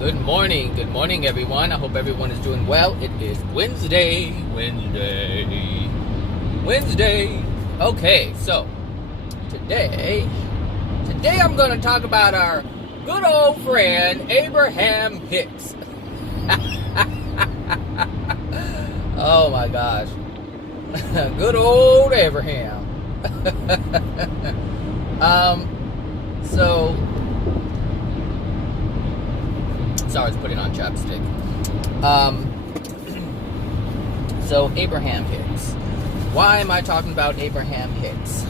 Good morning everyone. I hope everyone is doing well. It is Wednesday. Okay, so today I'm going to talk about our good old friend Abraham-Hicks. Oh my gosh. Good old Abraham. Sorry, I was putting on chapstick. So Abraham-Hicks. Why am I talking about Abraham-Hicks?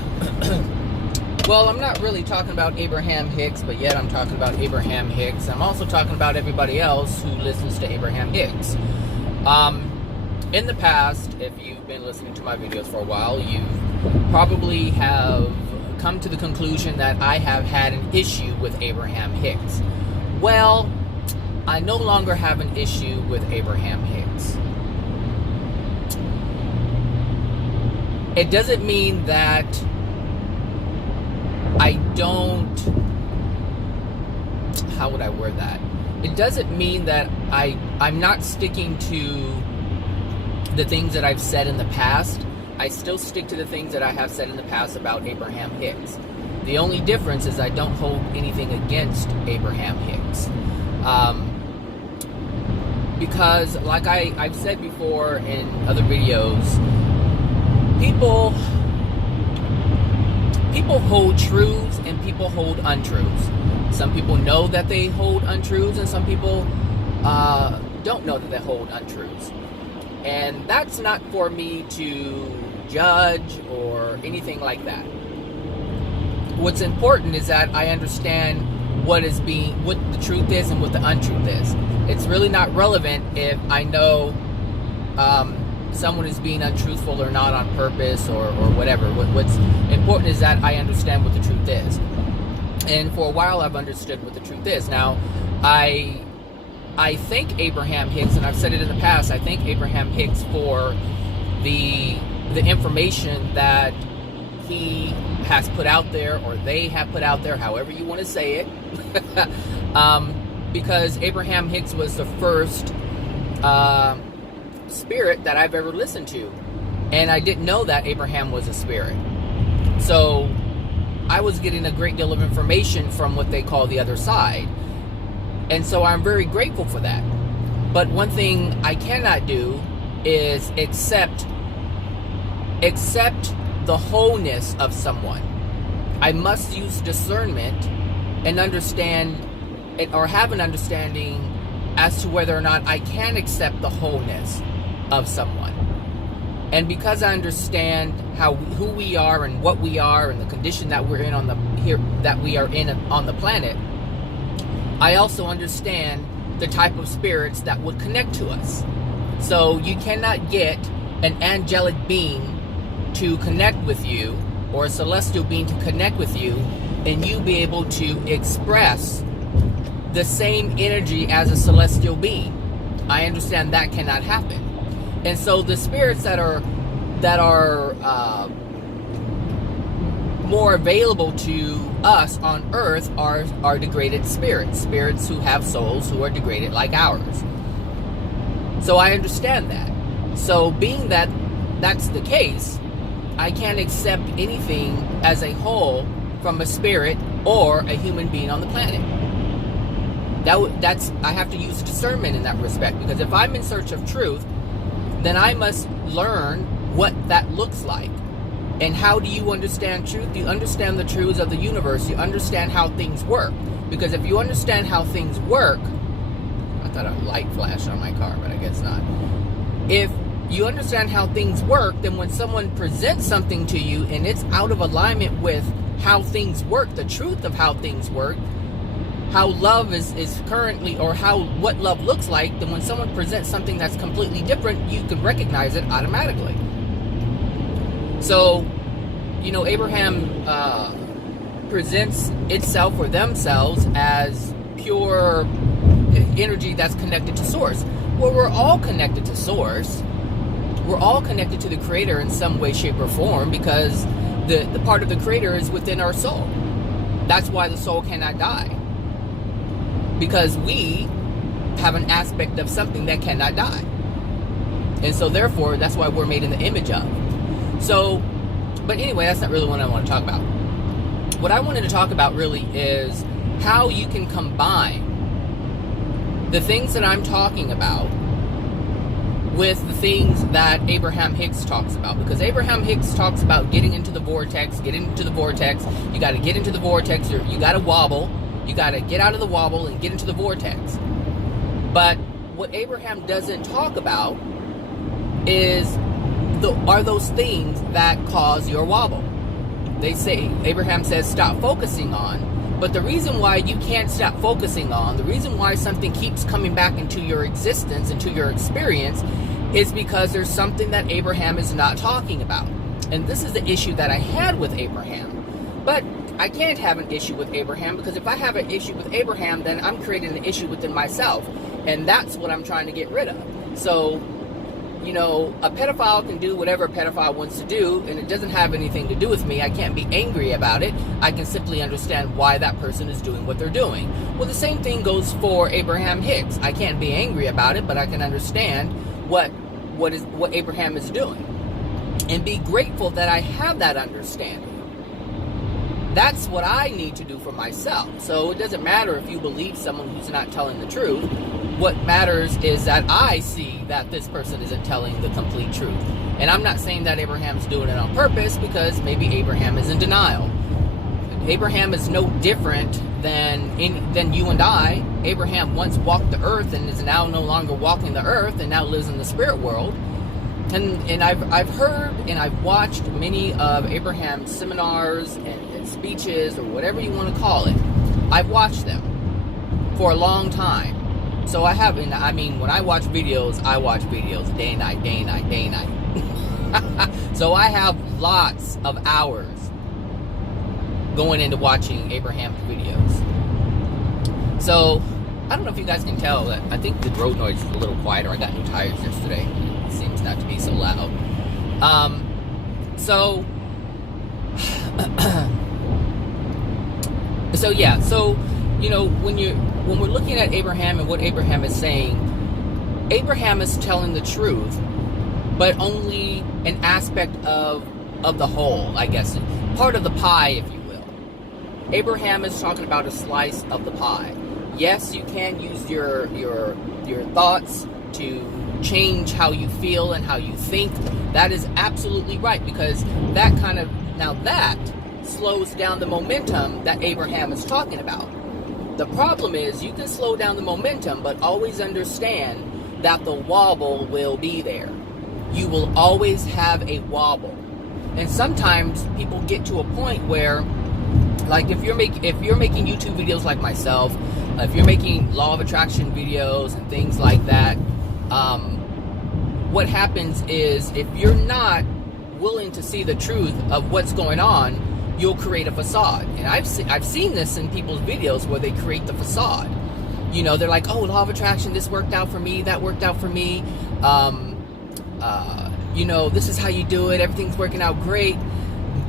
Well, I'm not really talking about Abraham-Hicks, but yet I'm talking about Abraham-Hicks. I'm also talking about everybody else who listens to Abraham-Hicks. In the past, if you've been listening to my videos for a while, you probably have come to the conclusion that I have had an issue with Abraham-Hicks. Well, I no longer have an issue with Abraham-Hicks. It doesn't mean that I don't... How would I word that? It doesn't mean that I'm not sticking to the things that I've said in the past. I still stick to the things that I have said in the past about Abraham-Hicks. The only difference is I don't hold anything against Abraham-Hicks. Because, like I've said before in other videos, people hold truths and people hold untruths. Some people know that they hold untruths, and some people don't know that they hold untruths. And that's not for me to judge or anything like that. What's important is that I understand what the truth is and what the untruth is. It's really not relevant if I know someone is being untruthful or not on purpose or whatever. What's important is that I understand what the truth is. And for a while I've understood what the truth is. Now, I thank Abraham-Hicks, and I've said it in the past, I thank Abraham-Hicks for the information that he has put out there, or they have put out there, however you want to say it. Because Abraham-Hicks was the first spirit that I've ever listened to. And I didn't know that Abraham was a spirit. So I was getting a great deal of information from what they call the other side. And so I'm very grateful for that. But one thing I cannot do is accept the wholeness of someone. I must use discernment and understand or have an understanding as to whether or not I can accept the wholeness of someone. And because I understand who we are and what we are and the condition that we're in on the planet, I also understand the type of spirits that would connect to us. So you cannot get an angelic being to connect with you, or a celestial being to connect with you, and you be able to express the same energy as a celestial being. I understand that cannot happen. And so the spirits that are more available to us on earth are degraded spirits who have souls who are degraded like ours. So I understand that. So being that that's the case, I can't accept anything as a whole from a spirit or a human being on the planet. I have to use discernment in that respect, because if I'm in search of truth, then I must learn what that looks like. And how do you understand truth? You understand the truths of the universe. You understand how things work. Because if you understand how things work, I thought a light flashed on my car, but I guess not. If you understand how things work, then when someone presents something to you and it's out of alignment with how things work, the truth of how things work, how love is currently, or what love looks like, then when someone presents something that's completely different, you can recognize it automatically. So, Abraham presents itself or themselves as pure energy that's connected to Source. Well, we're all connected to Source. We're all connected to the Creator in some way, shape, or form, because the part of the Creator is within our soul. That's why the soul cannot die. Because we have an aspect of something that cannot die. And so therefore, that's why we're made in the image of. So, but anyway, that's not really what I want to talk about. What I wanted to talk about really is how you can combine the things that I'm talking about with the things that Abraham-Hicks talks about. Because Abraham-Hicks talks about getting into the vortex, you got to get into the vortex, you got to wobble, you got to get out of the wobble and get into the vortex. But what Abraham doesn't talk about are those things that cause your wobble. Abraham says, stop focusing on. But the reason why you can't stop focusing on, the reason why something keeps coming back into your existence, into your experience, is because there's something that Abraham is not talking about. And this is the issue that I had with Abraham. But I can't have an issue with Abraham, because if I have an issue with Abraham, then I'm creating an issue within myself. And that's what I'm trying to get rid of. So, you know, a pedophile can do whatever a pedophile wants to do, and it doesn't have anything to do with me. I can't be angry about it. I can simply understand why that person is doing what they're doing. Well, the same thing goes for Abraham-Hicks. I can't be angry about it, but I can understand what Abraham is doing, and be grateful that I have that understanding. That's what I need to do for myself. So it doesn't matter if you believe someone who's not telling the truth. What matters is that I see that this person isn't telling the complete truth. And I'm not saying that Abraham's doing it on purpose, because maybe Abraham is in denial. Abraham is no different than you and I. Abraham once walked the earth and is now no longer walking the earth, and now lives in the spirit world. And I've heard and I've watched many of Abraham's seminars and speeches, or whatever you want to call it. I've watched them for a long time. So I have, and I mean, when I watch videos day and night, day and night, day and night. So I have lots of hours going into watching Abraham's videos. So I don't know if you guys can tell that I think the road noise is a little quieter. I got new tires yesterday. It seems not to be so loud. So you know, when we're looking at Abraham and what Abraham is saying, Abraham is telling the truth, but only an aspect of the whole, I guess, part of the pie, if you will. Abraham is talking about a slice of the pie. Yes, you can use your thoughts to change how you feel and how you think. That is absolutely right, because that slows down the momentum that Abraham is talking about. The problem is, you can slow down the momentum, but always understand that the wobble will be there. You will always have a wobble. And sometimes people get to a point where, like, if you're making YouTube videos like myself, if you're making law of attraction videos and things like that, what happens is, if you're not willing to see the truth of what's going on, you'll create a facade. And I've seen this in people's videos where they create the facade. You know, they're like, oh, law of attraction, this worked out for me, that worked out for me. You know, this is how you do it, everything's working out great.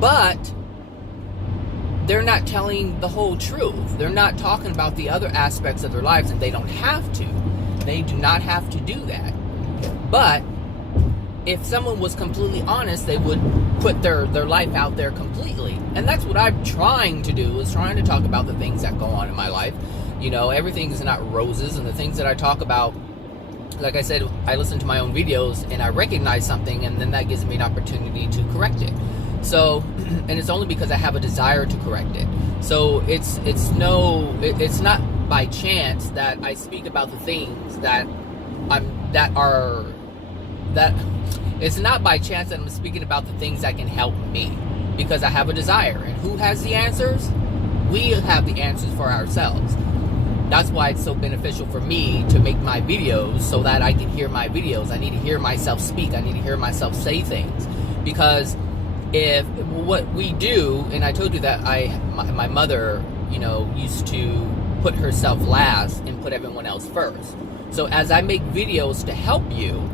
But they're not telling the whole truth. They're not talking about the other aspects of their lives, and they don't have to. They do not have to do that. But if someone was completely honest, they would put their life out there completely. And that's what I'm trying to do, is trying to talk about the things that go on in my life. You know, everything is not roses, and the things that I talk about, like I said, I listen to my own videos and I recognize something, and then that gives me an opportunity to correct it. So, and it's only because I have a desire to correct it. So it's not by chance that I speak about the things it's not by chance that I'm speaking about the things that can help me, because I have a desire. And who has the answers? We have the answers for ourselves. That's why it's so beneficial for me to make my videos, so that I can hear my videos. I need to hear myself speak. I need to hear myself say things. Because if what we do, and I told you that my mother, you know, used to put herself last and put everyone else first. So as I make videos to help you,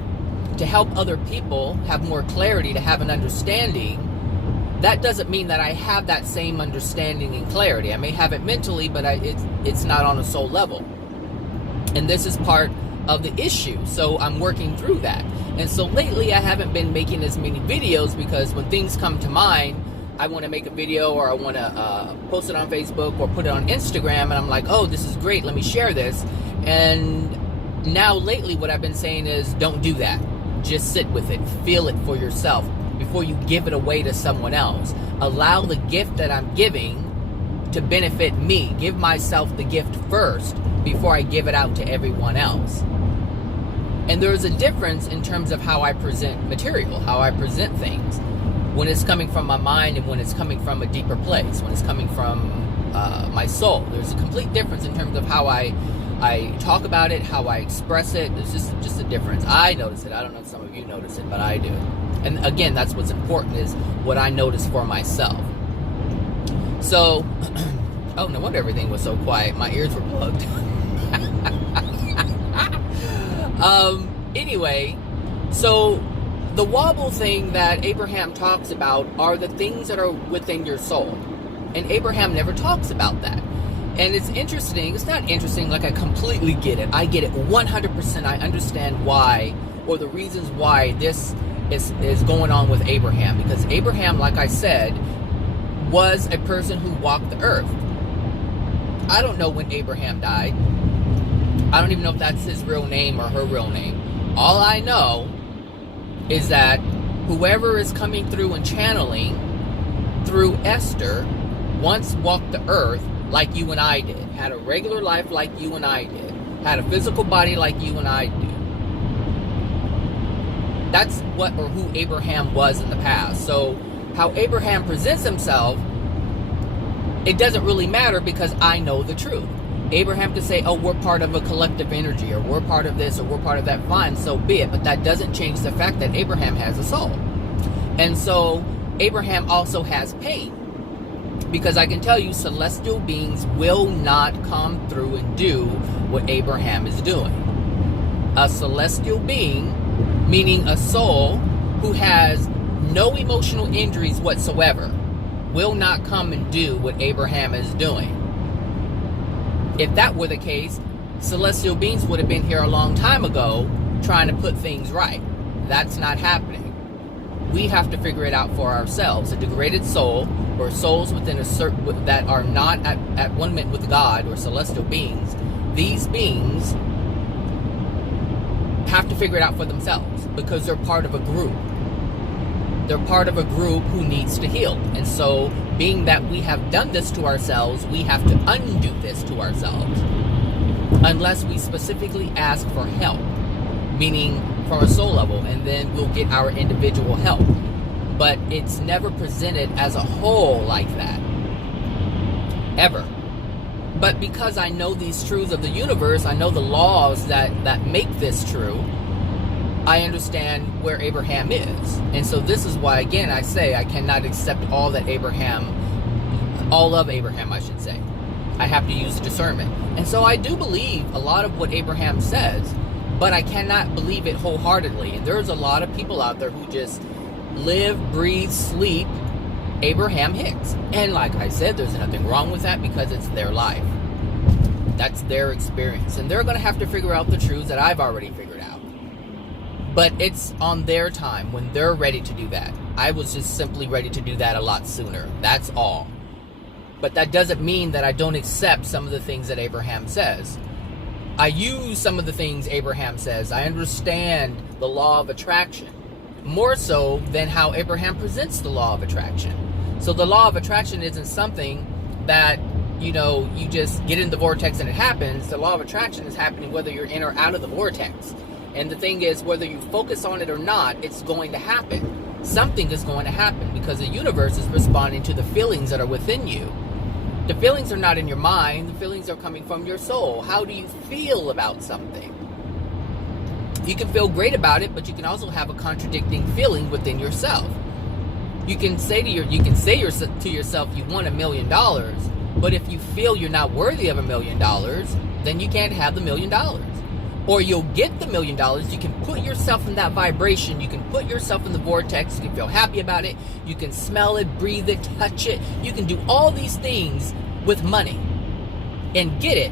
to help other people have more clarity, to have an understanding, that doesn't mean that I have that same understanding and clarity. I may have it mentally, but it's not on a soul level. And this is part of the issue. So I'm working through that. And so lately I haven't been making as many videos because when things come to mind, I want to make a video or I want to post it on Facebook or put it on Instagram, and I'm like, oh, this is great, let me share this. And now lately what I've been saying is, don't do that. Just sit with it, feel it for yourself before you give it away to someone else. Allow the gift that I'm giving to benefit me. Give myself the gift first before I give it out to everyone else. And there's a difference in terms of how I present material, how I present things. When it's coming from my mind and when it's coming from a deeper place, when it's coming from my soul. There's a complete difference in terms of how I talk about it, how I express it. There's just a difference. I notice it. I don't know if some of you notice it, but I do. And again, that's what's important, is what I notice for myself. So, oh, no wonder everything was so quiet. My ears were plugged. Anyway, so the wobble thing that Abraham talks about are the things that are within your soul. And Abraham never talks about that. And it's interesting. It's not interesting, like I completely get it. I get it 100%. I understand why, or the reasons why this is going on with Abraham. Because Abraham, like I said, was a person who walked the earth. I don't know when Abraham died. I don't even know if that's his real name or her real name. All I know is that whoever is coming through and channeling through Esther once walked the earth like you and I did. Had a regular life like you and I did. Had a physical body like you and I do. That's what or who Abraham was in the past. So how Abraham presents himself, it doesn't really matter because I know the truth. Abraham could say, oh, we're part of a collective energy, or we're part of this, or we're part of that. Fine, so be it. But that doesn't change the fact that Abraham has a soul. And so Abraham also has pain. Because I can tell you, celestial beings will not come through and do what Abraham is doing. A celestial being, meaning a soul who has no emotional injuries whatsoever, will not come and do what Abraham is doing. If that were the case, celestial beings would have been here a long time ago trying to put things right. That's not happening. We have to figure it out for ourselves. A degraded soul, or souls within a certain that are not at one with God or celestial beings, these beings have to figure it out for themselves because they're part of a group. They're part of a group who needs to heal. And so, being that we have done this to ourselves, we have to undo this to ourselves. Unless we specifically ask for help, meaning from a soul level, and then we'll get our individual help. But it's never presented as a whole like that. Ever. But because I know these truths of the universe, I know the laws that make this true, I understand where Abraham is. And so this is why, again, I say I cannot accept all of Abraham, I should say. I have to use discernment. And so I do believe a lot of what Abraham says, but I cannot believe it wholeheartedly. And there's a lot of people out there who just live, breathe, sleep Abraham-Hicks. And like I said, there's nothing wrong with that because it's their life. That's their experience. And they're going to have to figure out the truths that I've already figured out. But it's on their time when they're ready to do that. I was just simply ready to do that a lot sooner. That's all. But that doesn't mean that I don't accept some of the things that Abraham says. I use some of the things Abraham says. I understand the law of attraction. More so than how Abraham presents the law of attraction. So the law of attraction isn't something that, you just get in the vortex and it happens. The law of attraction is happening whether you're in or out of the vortex. And the thing is, whether you focus on it or not, it's going to happen. Something is going to happen because the universe is responding to the feelings that are within you. The feelings are not in your mind. The feelings are coming from your soul. How do you feel about something? You can feel great about it, but you can also have a contradicting feeling within yourself. You can say to yourself you want $1 million, but if you feel you're not worthy of $1 million, then you can't have the $1 million. Or you'll get the $1 million. You can put yourself in that vibration. You can put yourself in the vortex. You can feel happy about it. You can smell it, breathe it, touch it. You can do all these things with money and get it.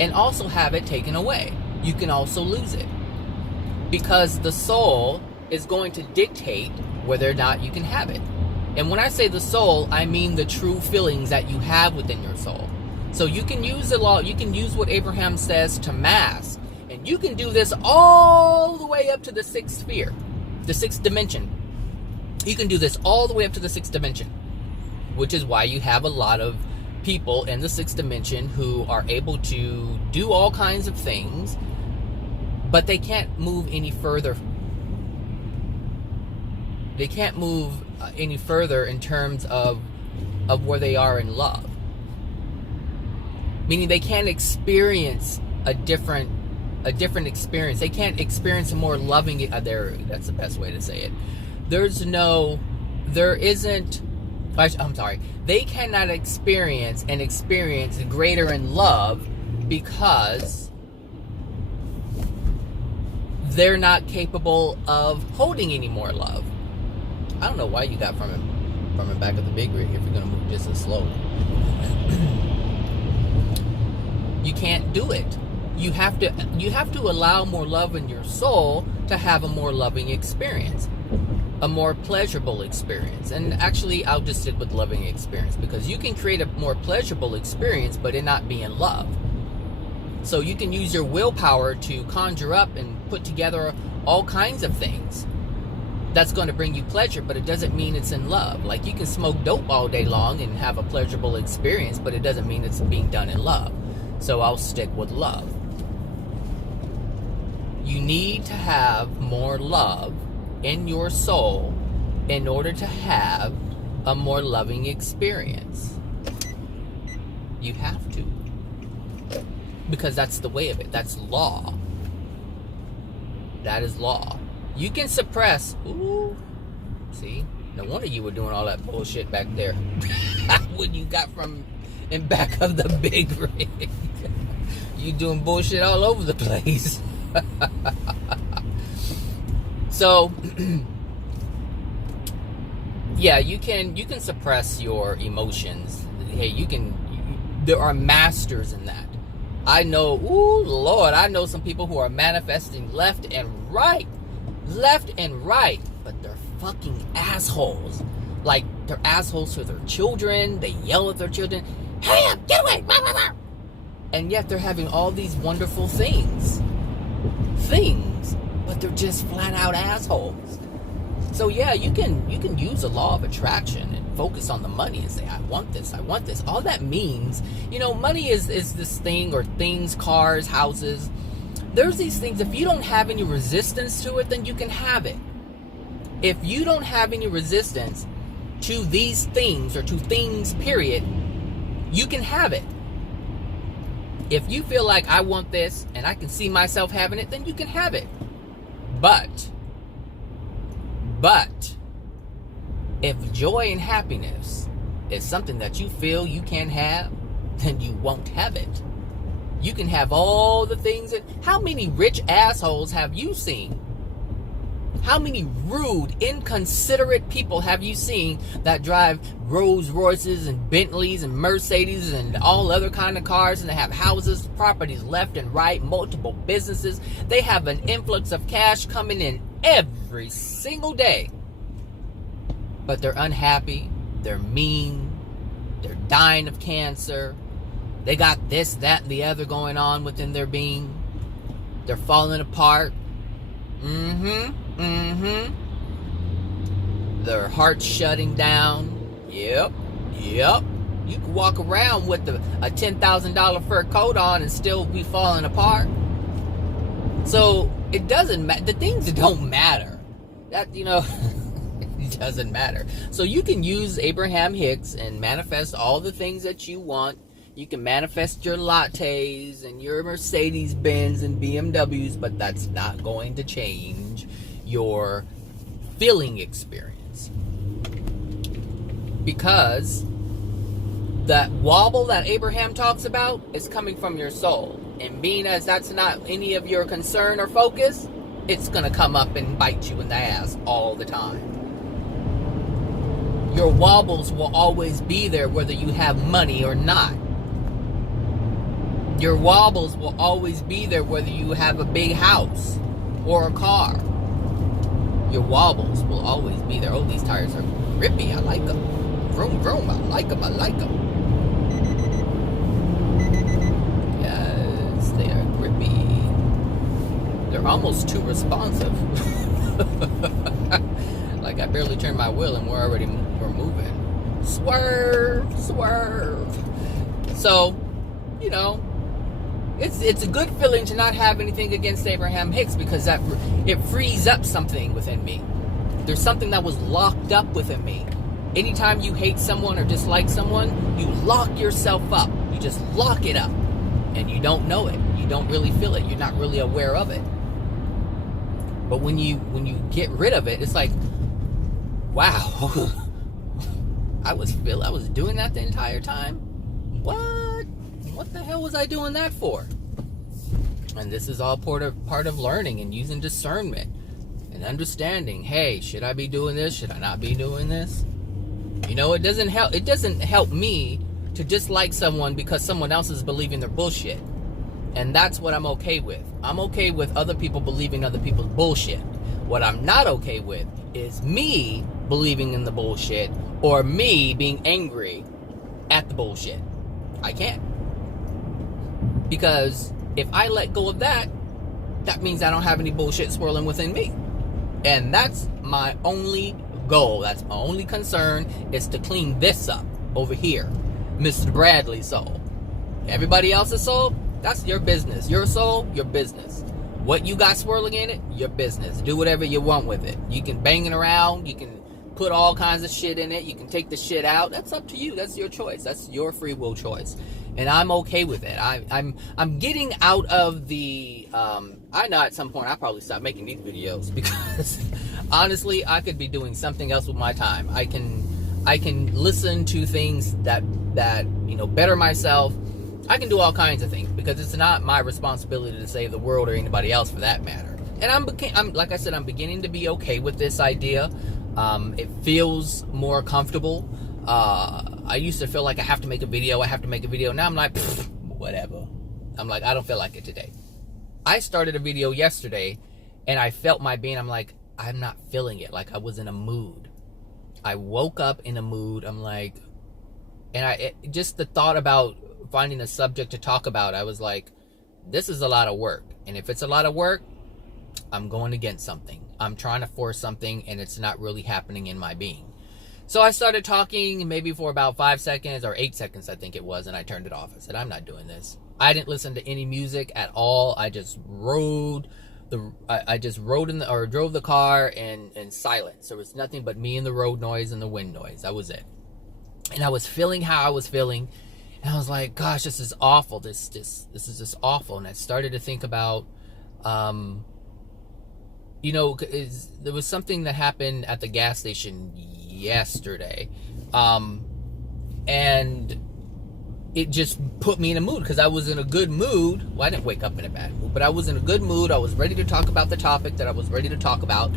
and also have it taken away. You can also lose it. Because the soul is going to dictate whether or not you can have it. And when I say the soul, I mean the true feelings that you have within your soul. So you can use the law, you can use what Abraham says to mask. And you can do this all the way up to the 6th sphere, the 6th dimension. You can do this all the way up to the 6th dimension, which is why you have a lot of people in the 6th dimension who are able to do all kinds of things, but they can't move any further. They can't move any further in terms of where they are in love. Meaning they can't experience a different experience. They can't experience a more loving. That's the best way to say it. They cannot experience greater in love because they're not capable of holding any more love. I don't know why you got from him back of the big rig if you're gonna move just as slow. You can't do it. You have to allow more love in your soul to have a more loving experience, a more pleasurable experience. And actually, I'll just stick with loving experience because you can create a more pleasurable experience, but it not be in love. So you can use your willpower to conjure up and put together all kinds of things that's going to bring you pleasure, but it doesn't mean it's in love. Like you can smoke dope all day long and have a pleasurable experience, but it doesn't mean it's being done in love. So I'll stick with love. You need to have more love in your soul in order to have a more loving experience. You have to. Because that's the way of it. That's law. That is law. You can suppress. Ooh. See? No wonder you were doing all that bullshit back there. What you got from in back of the big rig. You doing bullshit all over the place. So yeah, you can suppress your emotions. Hey, there are masters in that. I know, ooh Lord, I know some people who are manifesting left and right, but they're fucking assholes. Like, they're assholes to their children. They yell at their children, "Hurry up, get away!" Blah, blah, blah. And yet they're having all these wonderful things, but they're just flat out assholes. So yeah, you can use the law of attraction and focus on the money and say, I want this. All that means, money is this thing, or things, cars, houses. There's these things. If you don't have any resistance to it, then you can have it. If you don't have any resistance to these things, or to things, period, you can have it. If you feel like I want this and I can see myself having it, then you can have it. But if joy and happiness is something that you feel you can't have, then you won't have it. You can have all the things how many rich assholes have you seen? How many rude, inconsiderate people have you seen that drive Rolls Royces and Bentleys and Mercedes and all other kind of cars, and they have houses, properties left and right, multiple businesses. They have an influx of cash coming in every single day. But they're unhappy, they're mean, they're dying of cancer. They got this, that, and the other going on within their being. They're falling apart. Their heart's shutting down. Yep. You can walk around with a $10,000 fur coat on and still be falling apart. So it doesn't matter. The things that don't matter, that it doesn't matter. So you can use Abraham-Hicks and manifest all the things that you want. You can manifest your lattes and your Mercedes-Benz and BMWs, but that's not going to change your feeling experience. Because that wobble that Abraham talks about is coming from your soul. And being as that's not any of your concern or focus, it's going to come up and bite you in the ass all the time. Your wobbles will always be there whether you have money or not. Your wobbles will always be there whether you have a big house or a car. Your wobbles will always be there. Oh, these tires are grippy. I like them. Vroom, vroom. I like them. I like them. Yes, they are grippy. They're almost too responsive. Like I barely turned my wheel and we're moving. Swerve, swerve. So, you know, it's a good feeling to not have anything against Abraham-Hicks, because that it frees up something within me. There's something that was locked up within me. Anytime you hate someone or dislike someone, you lock yourself up. You just lock it up, and you don't know it. You don't really feel it. You're not really aware of it. But when you get rid of it, it's like, wow, I was doing that the entire time. What the hell was I doing that for? And this is all part of learning and using discernment and understanding. Hey, should I be doing this? Should I not be doing this? You know, it doesn't help me to dislike someone because someone else is believing their bullshit. And that's what I'm okay with. I'm okay with other people believing other people's bullshit. What I'm not okay with is me believing in the bullshit or me being angry at the bullshit. I can't. Because if I let go of that, that means I don't have any bullshit swirling within me. And that's my only goal. That's my only concern, is to clean this up over here. Mr. Bradley's soul. Everybody else's soul, that's your business. Your soul, your business. What you got swirling in it, your business. Do whatever you want with it. You can bang it around. You can put all kinds of shit in it. You can take the shit out. That's up to you. That's your choice. That's your free will choice. And I'm okay with it. I'm getting out of the I know at some point I'll probably stop making these videos, because honestly I could be doing something else with my time. I can listen to things that you know, better myself. I can do all kinds of things, because it's not my responsibility to save the world or anybody else for that matter. And I'm like I said, I'm beginning to be okay with this idea. It feels more comfortable. I used to feel like I have to make a video. Now I'm like, whatever. I'm like, I don't feel like it today. I started a video yesterday and I felt my being. I'm like, I'm not feeling it. Like I was in a mood. I woke up in a mood. I'm like, and just the thought about finding a subject to talk about, I was like, this is a lot of work. And if it's a lot of work, I'm going against something. I'm trying to force something and it's not really happening in my being. So I started talking maybe for about 5 seconds or 8 seconds, I think it was, and I turned it off. I said, I'm not doing this. I didn't listen to any music at all. I just drove the car in silence. There was nothing but me and the road noise and the wind noise. That was it. And I was feeling how I was feeling, and I was like, gosh, this is awful. This is just awful. And I started to think about you know, there was something that happened at the gas station yesterday, and it just put me in a mood, because I was in a good mood. Well, I didn't wake up in a bad mood, but I was in a good mood. I was ready to talk about the topic that I was ready to talk about,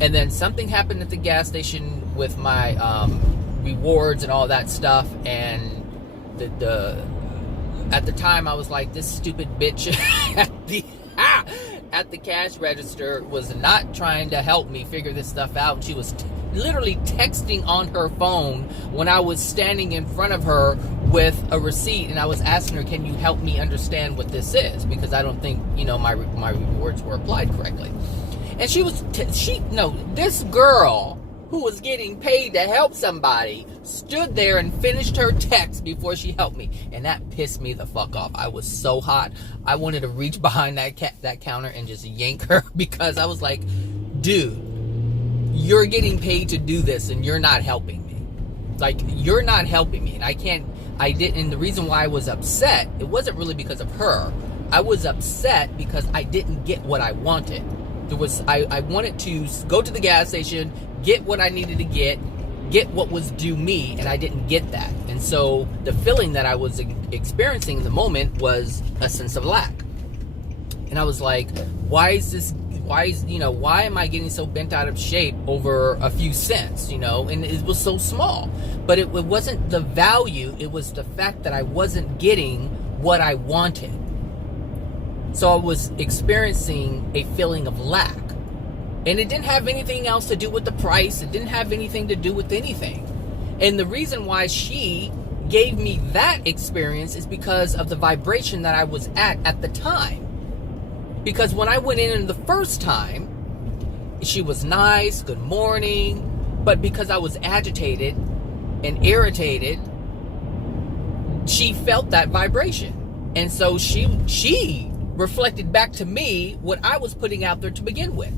and then something happened at the gas station with my rewards and all that stuff, and at the time I was like, this stupid bitch at the cash register was not trying to help me figure this stuff out. She was literally texting on her phone when I was standing in front of her with a receipt, and I was asking her, can you help me understand what this is, because I don't think, you know, my rewards were applied correctly. And this girl who was getting paid to help somebody stood there and finished her text before she helped me, and that pissed me the fuck off. I was so hot. I wanted to reach behind that counter and just yank her, because I was like, dude, you're getting paid to do this and you're not helping me. Like, you're not helping me. And the reason why I was upset, it wasn't really because of her. I was upset because I didn't get what I wanted. I wanted to go to the gas station, get what I needed to get what was due me, and I didn't get that. And so the feeling that I was experiencing in the moment was a sense of lack. And I was like, why am I getting so bent out of shape over a few cents, you know? And it was so small. But it wasn't the value, it was the fact that I wasn't getting what I wanted. So I was experiencing a feeling of lack. And it didn't have anything else to do with the price. It didn't have anything to do with anything. And the reason why she gave me that experience is because of the vibration that I was at the time. Because when I went in the first time, she was nice, good morning. But because I was agitated and irritated, she felt that vibration. And so she reflected back to me what I was putting out there to begin with.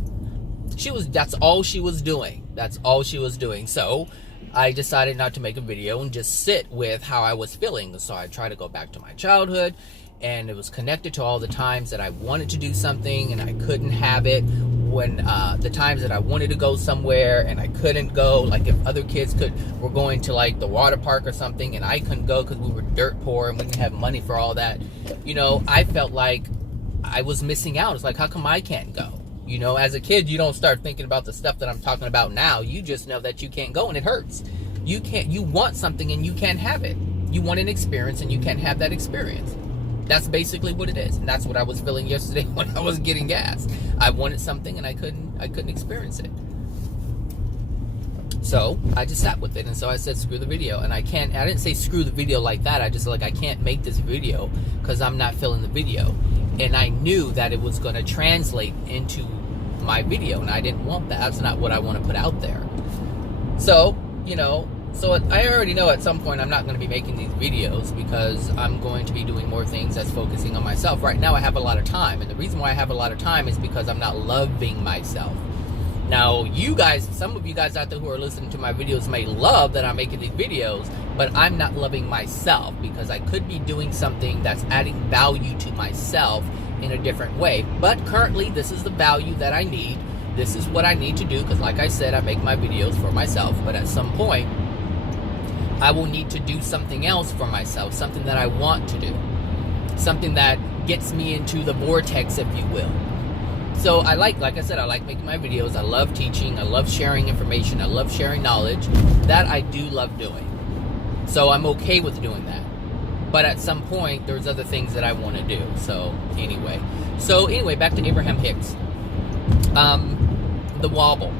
That's all she was doing. That's all she was doing. So I decided not to make a video and just sit with how I was feeling. So I tried to go back to my childhood, and it was connected to all the times that I wanted to do something and I couldn't have it. When the times that I wanted to go somewhere and I couldn't go, like if other kids were going to like the water park or something and I couldn't go because we were dirt poor and we didn't have money for all that, I felt like I was missing out. It's like, how come I can't go? As a kid, you don't start thinking about the stuff that I'm talking about now. You just know that you can't go and it hurts. You want something and you can't have it. You want an experience and you can't have that experience. That's basically what it is. And that's what I was feeling yesterday when I was getting gas. I wanted something and I couldn't experience it. So I just sat with it, and so I said screw the video. And I didn't say screw the video like that. I just I can't make this video because I'm not feeling the video. And I knew that it was going to translate into my video, and I didn't want that. That's not what I want to put out there. So, I already know at some point I'm not going to be making these videos because I'm going to be doing more things that's focusing on myself. Right now I have a lot of time, and the reason why I have a lot of time is because I'm not loving myself. Now, some of you guys out there who are listening to my videos may love that I'm making these videos, but I'm not loving myself because I could be doing something that's adding value to myself in a different way. But currently, this is the value that I need. This is what I need to do because, like I said, I make my videos for myself. But at some point, I will need to do something else for myself, something that I want to do, something that gets me into the vortex, if you will. So like I said, I like making my videos. I love teaching. I love sharing information. I love sharing knowledge. That I do love doing. So I'm okay with doing that. But at some point, there's other things that I want to do. So anyway, back to Abraham-Hicks. The wobble.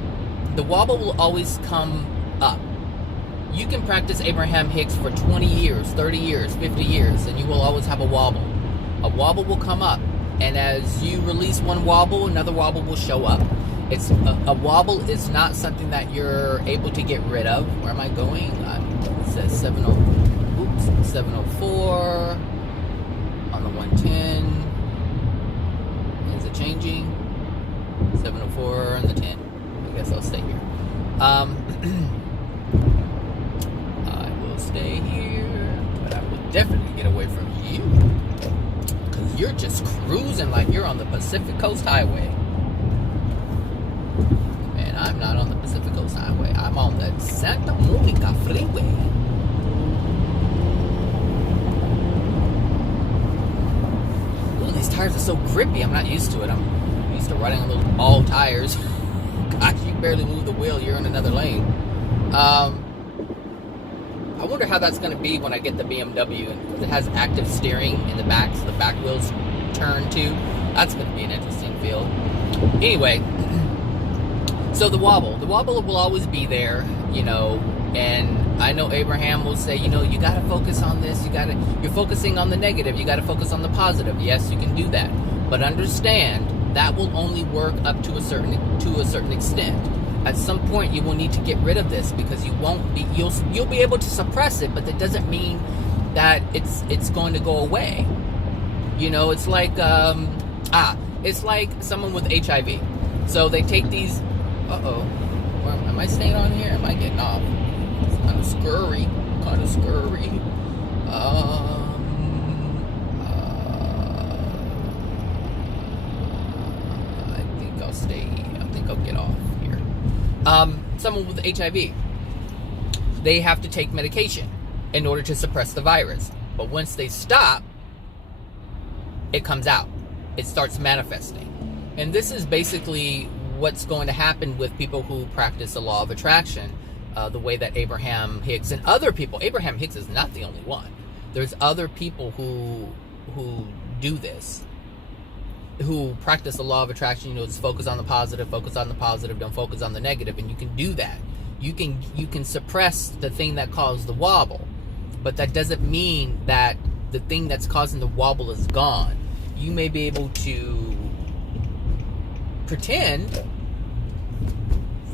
The wobble will always come up. You can practice Abraham-Hicks for 20 years, 30 years, 50 years, and you will always have a wobble. A wobble will come up. And as you release one wobble, another wobble will show up. It's a wobble is not something that you're able to get rid of. Where am I going? It says 704 on the 110. Is it changing? 704 on the 10. I guess I'll stay here. I will stay here, but I will definitely get away from you. You're just cruising like you're on the Pacific Coast Highway. And I'm not on the Pacific Coast Highway. I'm on the Santa Monica Freeway. Ooh, these tires are so grippy. I'm not used to it. I'm used to riding on those ball tires. Gosh, you barely move the wheel. You're in another lane. I wonder how that's going to be when I get the BMW, because it has active steering in the back, so the back wheels turn too. That's going to be an interesting feel. Anyway, so the wobble will always be there, and I know Abraham will say, you got to focus on this. You're focusing on the negative. You got to focus on the positive. Yes, you can do that, but understand that will only work up to a certain extent. At some point, you will need to get rid of this because you'll be able to suppress it, but that doesn't mean that it's going to go away. It's like it's like someone with HIV. So they take these. Am I staying on here? Am I getting off? It's kind of scurry. I think I'll stay. I think I'll get off here. Someone with HIV, they have to take medication in order to suppress the virus. But once they stop, it comes out. It starts manifesting. And this is basically what's going to happen with people who practice the law of attraction, the way that Abraham-Hicks and other people, Abraham-Hicks is not the only one. There's other people who who do this, who practice the law of attraction. Just focus on the positive, don't focus on the negative, and you can do that. You can suppress the thing that caused the wobble, but that doesn't mean that the thing that's causing the wobble is gone. You may be able to pretend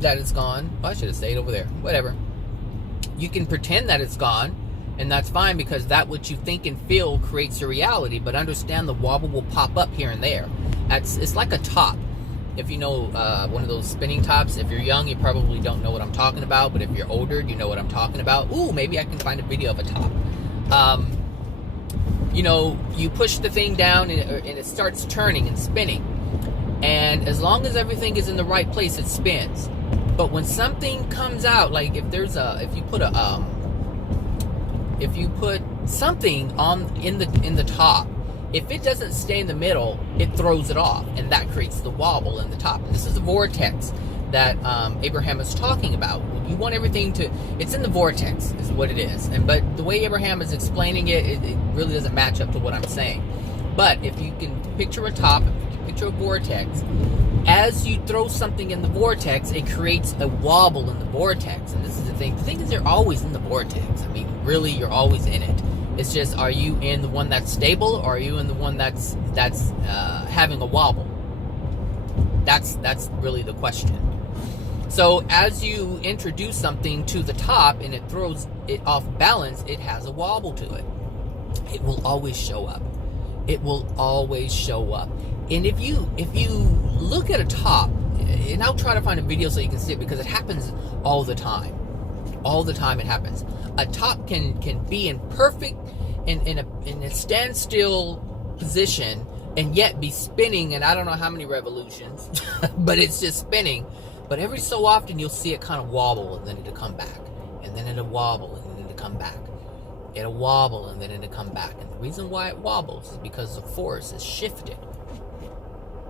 that it's gone. Oh, I should have stayed over there. Whatever. You can pretend that it's gone, and that's fine, because that what you think and feel creates your reality. But understand the wobble will pop up here and there. It's like a top. If you know one of those spinning tops, if you're young, you probably don't know what I'm talking about. But if you're older, you know what I'm talking about. Ooh, maybe I can find a video of a top. You push the thing down and it starts turning and spinning. And as long as everything is in the right place, it spins. But when something comes out, like if you put something in the top, if it doesn't stay in the middle, it throws it off, and that creates the wobble in the top. And this is the vortex that Abraham is talking about. You want everything it's in the vortex, is what it is. But the way Abraham is explaining it really doesn't match up to what I'm saying. But if you can picture a top, if you can picture a vortex, as you throw something in the vortex, it creates a wobble in the vortex. And this is the thing. The thing is, you're always in the vortex. I mean, really, you're always in it. It's just, are you in the one that's stable, or are you in the one that's having a wobble? That's really the question. So as you introduce something to the top and it throws it off balance, it has a wobble to it. It will always show up. It will always show up. And if you look at a top, and I'll try to find a video so you can see it, because it happens all the time. All the time it happens. A top can be in perfect, in a standstill position, and yet be spinning, and I don't know how many revolutions, but it's just spinning. But every so often you'll see it kind of wobble, and then it'll come back, and then it'll wobble, and then it'll come back. It'll wobble, and then it'll come back. And the reason why it wobbles is because the force is shifted.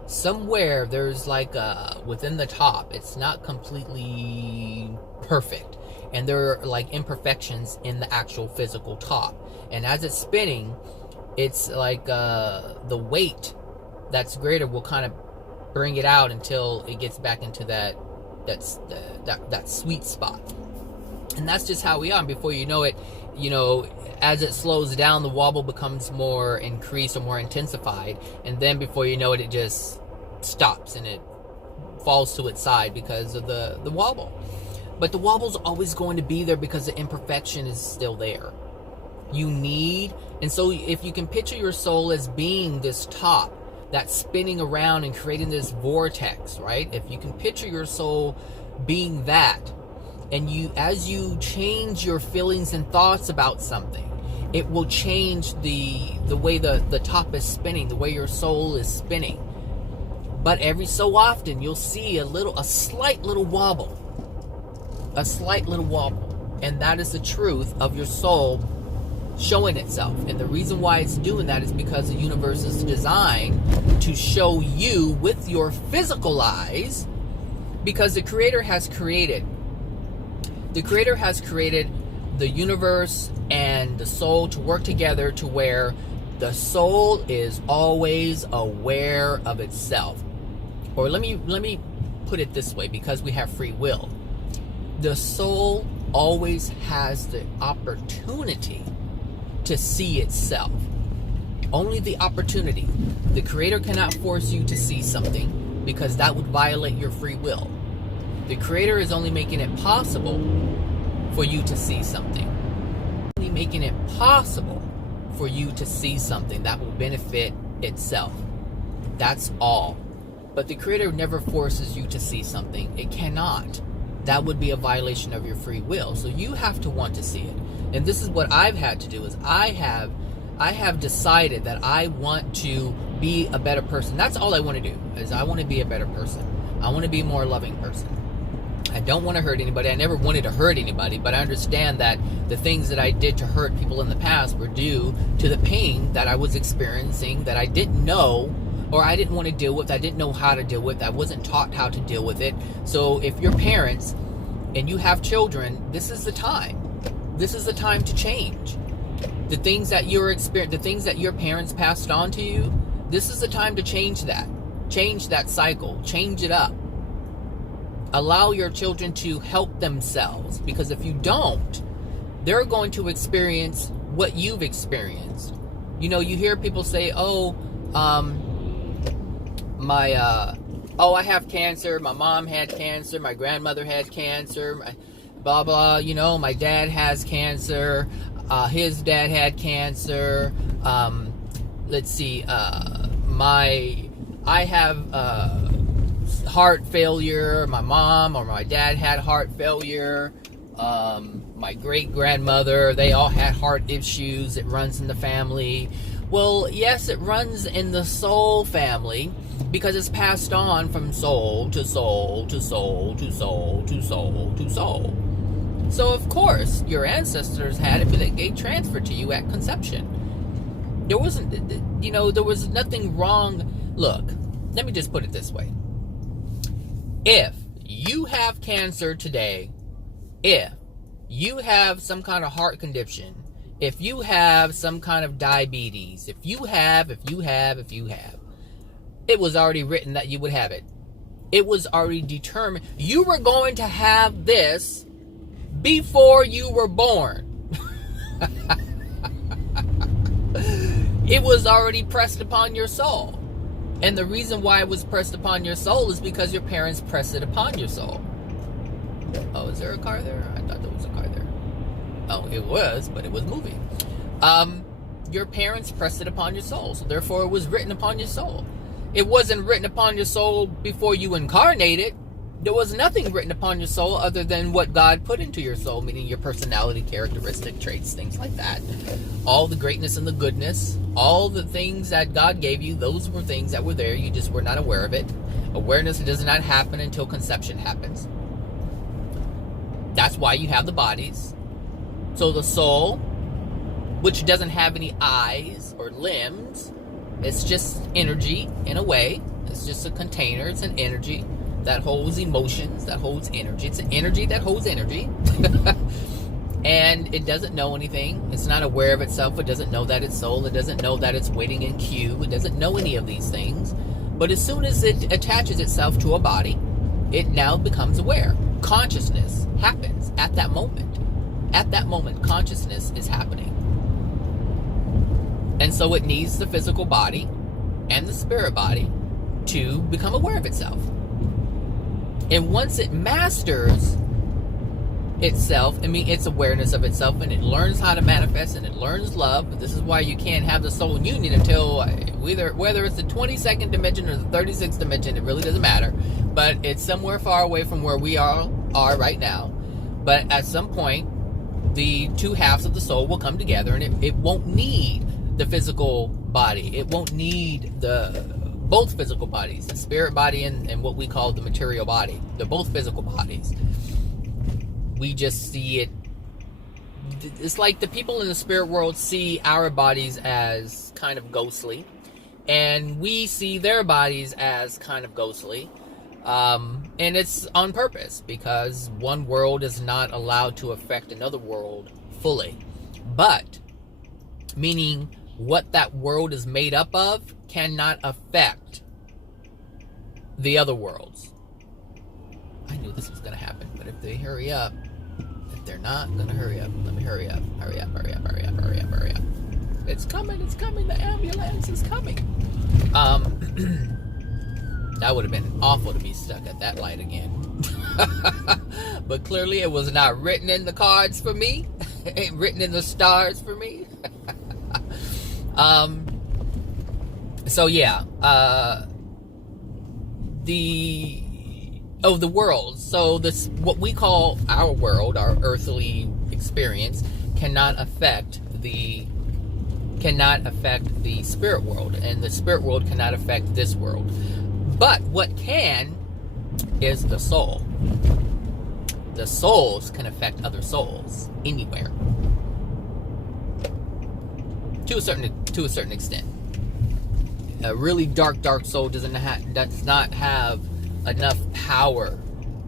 Somewhere there's like within the top, it's not completely perfect, and there are like imperfections in the actual physical top. And as it's spinning, it's like the weight that's greater will kind of bring it out until it gets back into that sweet spot. And that's just how we are. And before you know it, as it slows down, the wobble becomes more increased or more intensified, and then before you know it, it just stops and it falls to its side because of the wobble. But the wobble's always going to be there because the imperfection is still there. And so if you can picture your soul as being this top that's spinning around and creating this vortex, right? If you can picture your soul being that, and as you change your feelings and thoughts about something, it will change the way the top is spinning, the way your soul is spinning. But every so often you'll see a slight little wobble. A slight little wobble. And that is the truth of your soul showing itself. And the reason why it's doing that is because the universe is designed to show you with your physical eyes, because the Creator has created the universe and the soul to work together to where the soul is always aware of itself. Or let me put it this way, because we have free will. The soul always has the opportunity to see itself. Only the opportunity. The Creator cannot force you to see something, because that would violate your free will. The Creator is only making it possible for you to see something. Only making it possible for you to see something that will benefit itself. That's all. But the Creator never forces you to see something. It cannot. That would be a violation of your free will. So you have to want to see it. And this is what I've had to do, is I have decided that I want to be a better person. That's all I want to do, is I want to be a better person. I want to be a more loving person. I don't want to hurt anybody. I never wanted to hurt anybody, but I understand that the things that I did to hurt people in the past were due to the pain that I was experiencing that I didn't know, or I didn't want to deal with. I didn't know how to deal with. I wasn't taught how to deal with it. So if you're parents and you have children, this is the time. This is the time to change. The things that the things that your parents passed on to you, this is the time to change that. Change that cycle. Change it up. Allow your children to help themselves, because if you don't, they're going to experience what you've experienced. You know, you hear people say, "Oh, I have cancer. My mom had cancer. My grandmother had cancer. Blah blah. You know, my dad has cancer. His dad had cancer. Let's see. I have heart failure. My mom or my dad had heart failure. My great-grandmother, they all had heart issues. It runs in the family." Well, yes, it runs in the soul family, because it's passed on from soul to soul to soul to soul to soul to soul. So, of course, your ancestors had it, but it get transferred to you at conception. There was nothing wrong. Look, let me just put it this way. If you have cancer today, if you have some kind of heart condition, if you have some kind of diabetes, if you have, it was already written that you would have it. It was already determined. You were going to have this before you were born. It was already pressed upon your soul. And the reason why it was pressed upon your soul is because your parents pressed it upon your soul. Oh, is there a car there? I thought there was a car there. Oh, it was, but it was moving. Your parents pressed it upon your soul, so therefore it was written upon your soul. It wasn't written upon your soul before you incarnated. There was nothing written upon your soul other than what God put into your soul, meaning your personality, characteristic traits, things like that. All the greatness and the goodness, all the things that God gave you, those were things that were there. You just were not aware of it. Awareness does not happen until conception happens. That's why you have the bodies. So the soul, which doesn't have any eyes or limbs, it's just energy in a way. It's just a container. It's an energy that holds emotions, that holds energy. It's an energy that holds energy. And it doesn't know anything. It's not aware of itself. It doesn't know that it's soul. It doesn't know that it's waiting in queue. It doesn't know any of these things. But as soon as it attaches itself to a body, it now becomes aware. Consciousness happens at that moment. At that moment, consciousness is happening. And so it needs the physical body and the spirit body to become aware of itself. And once it masters itself, its awareness of itself, and it learns how to manifest, and it learns love. This is why you can't have the soul union until whether it's the 22nd dimension or the 36th dimension, it really doesn't matter. But it's somewhere far away from where we are right now. But at some point, the two halves of the soul will come together, and it won't need the physical body. It won't need both physical bodies, the spirit body and what we call the material body. They're both physical bodies. We just see it. It's like the people in the spirit world see our bodies as kind of ghostly, and we see their bodies as kind of ghostly. And it's on purpose, because one world is not allowed to affect another world fully. But, meaning what that world is made up of cannot affect the other worlds. I knew this was going to happen, but if they hurry up, if they're not going to hurry up, let me hurry up. Hurry up, hurry up, hurry up, hurry up, hurry up. It's coming, the ambulance is coming. That would have been awful to be stuck at that light again. But clearly it was not written in the cards for me. It ain't written in the stars for me. So yeah, the world. So this, what we call our world, our earthly experience, cannot affect the spirit world, and the spirit world cannot affect this world. But what can is the soul. The souls can affect other souls anywhere, to a certain extent. A really dark soul does not have enough power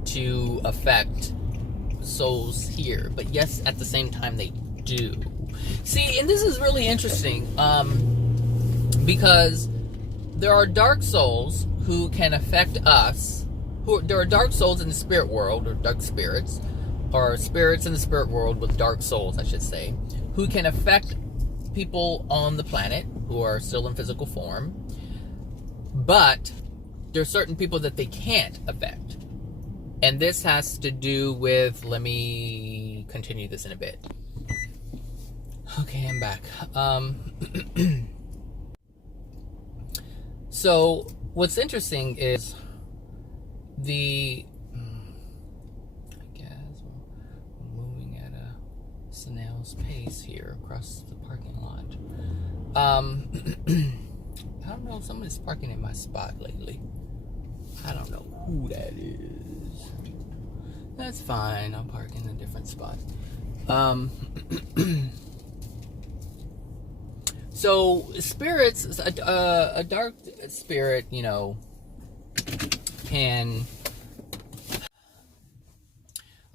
to affect souls here. But yes, at the same time they do. See, and this is really interesting, because there are dark souls who can affect us. There are dark souls in the spirit world, or dark spirits, or spirits in the spirit world with dark souls, I should say, who can affect people on the planet who are still in physical form. But there are certain people that they can't affect. And this has to do with, let me continue this in a bit. Okay, I'm back. So what's interesting is I guess we're moving at a snail's pace here across the parking lot. I don't know if somebody's parking in my spot lately. I don't know who that is. That's fine. I'll park in a different spot. So spirits, a dark spirit, a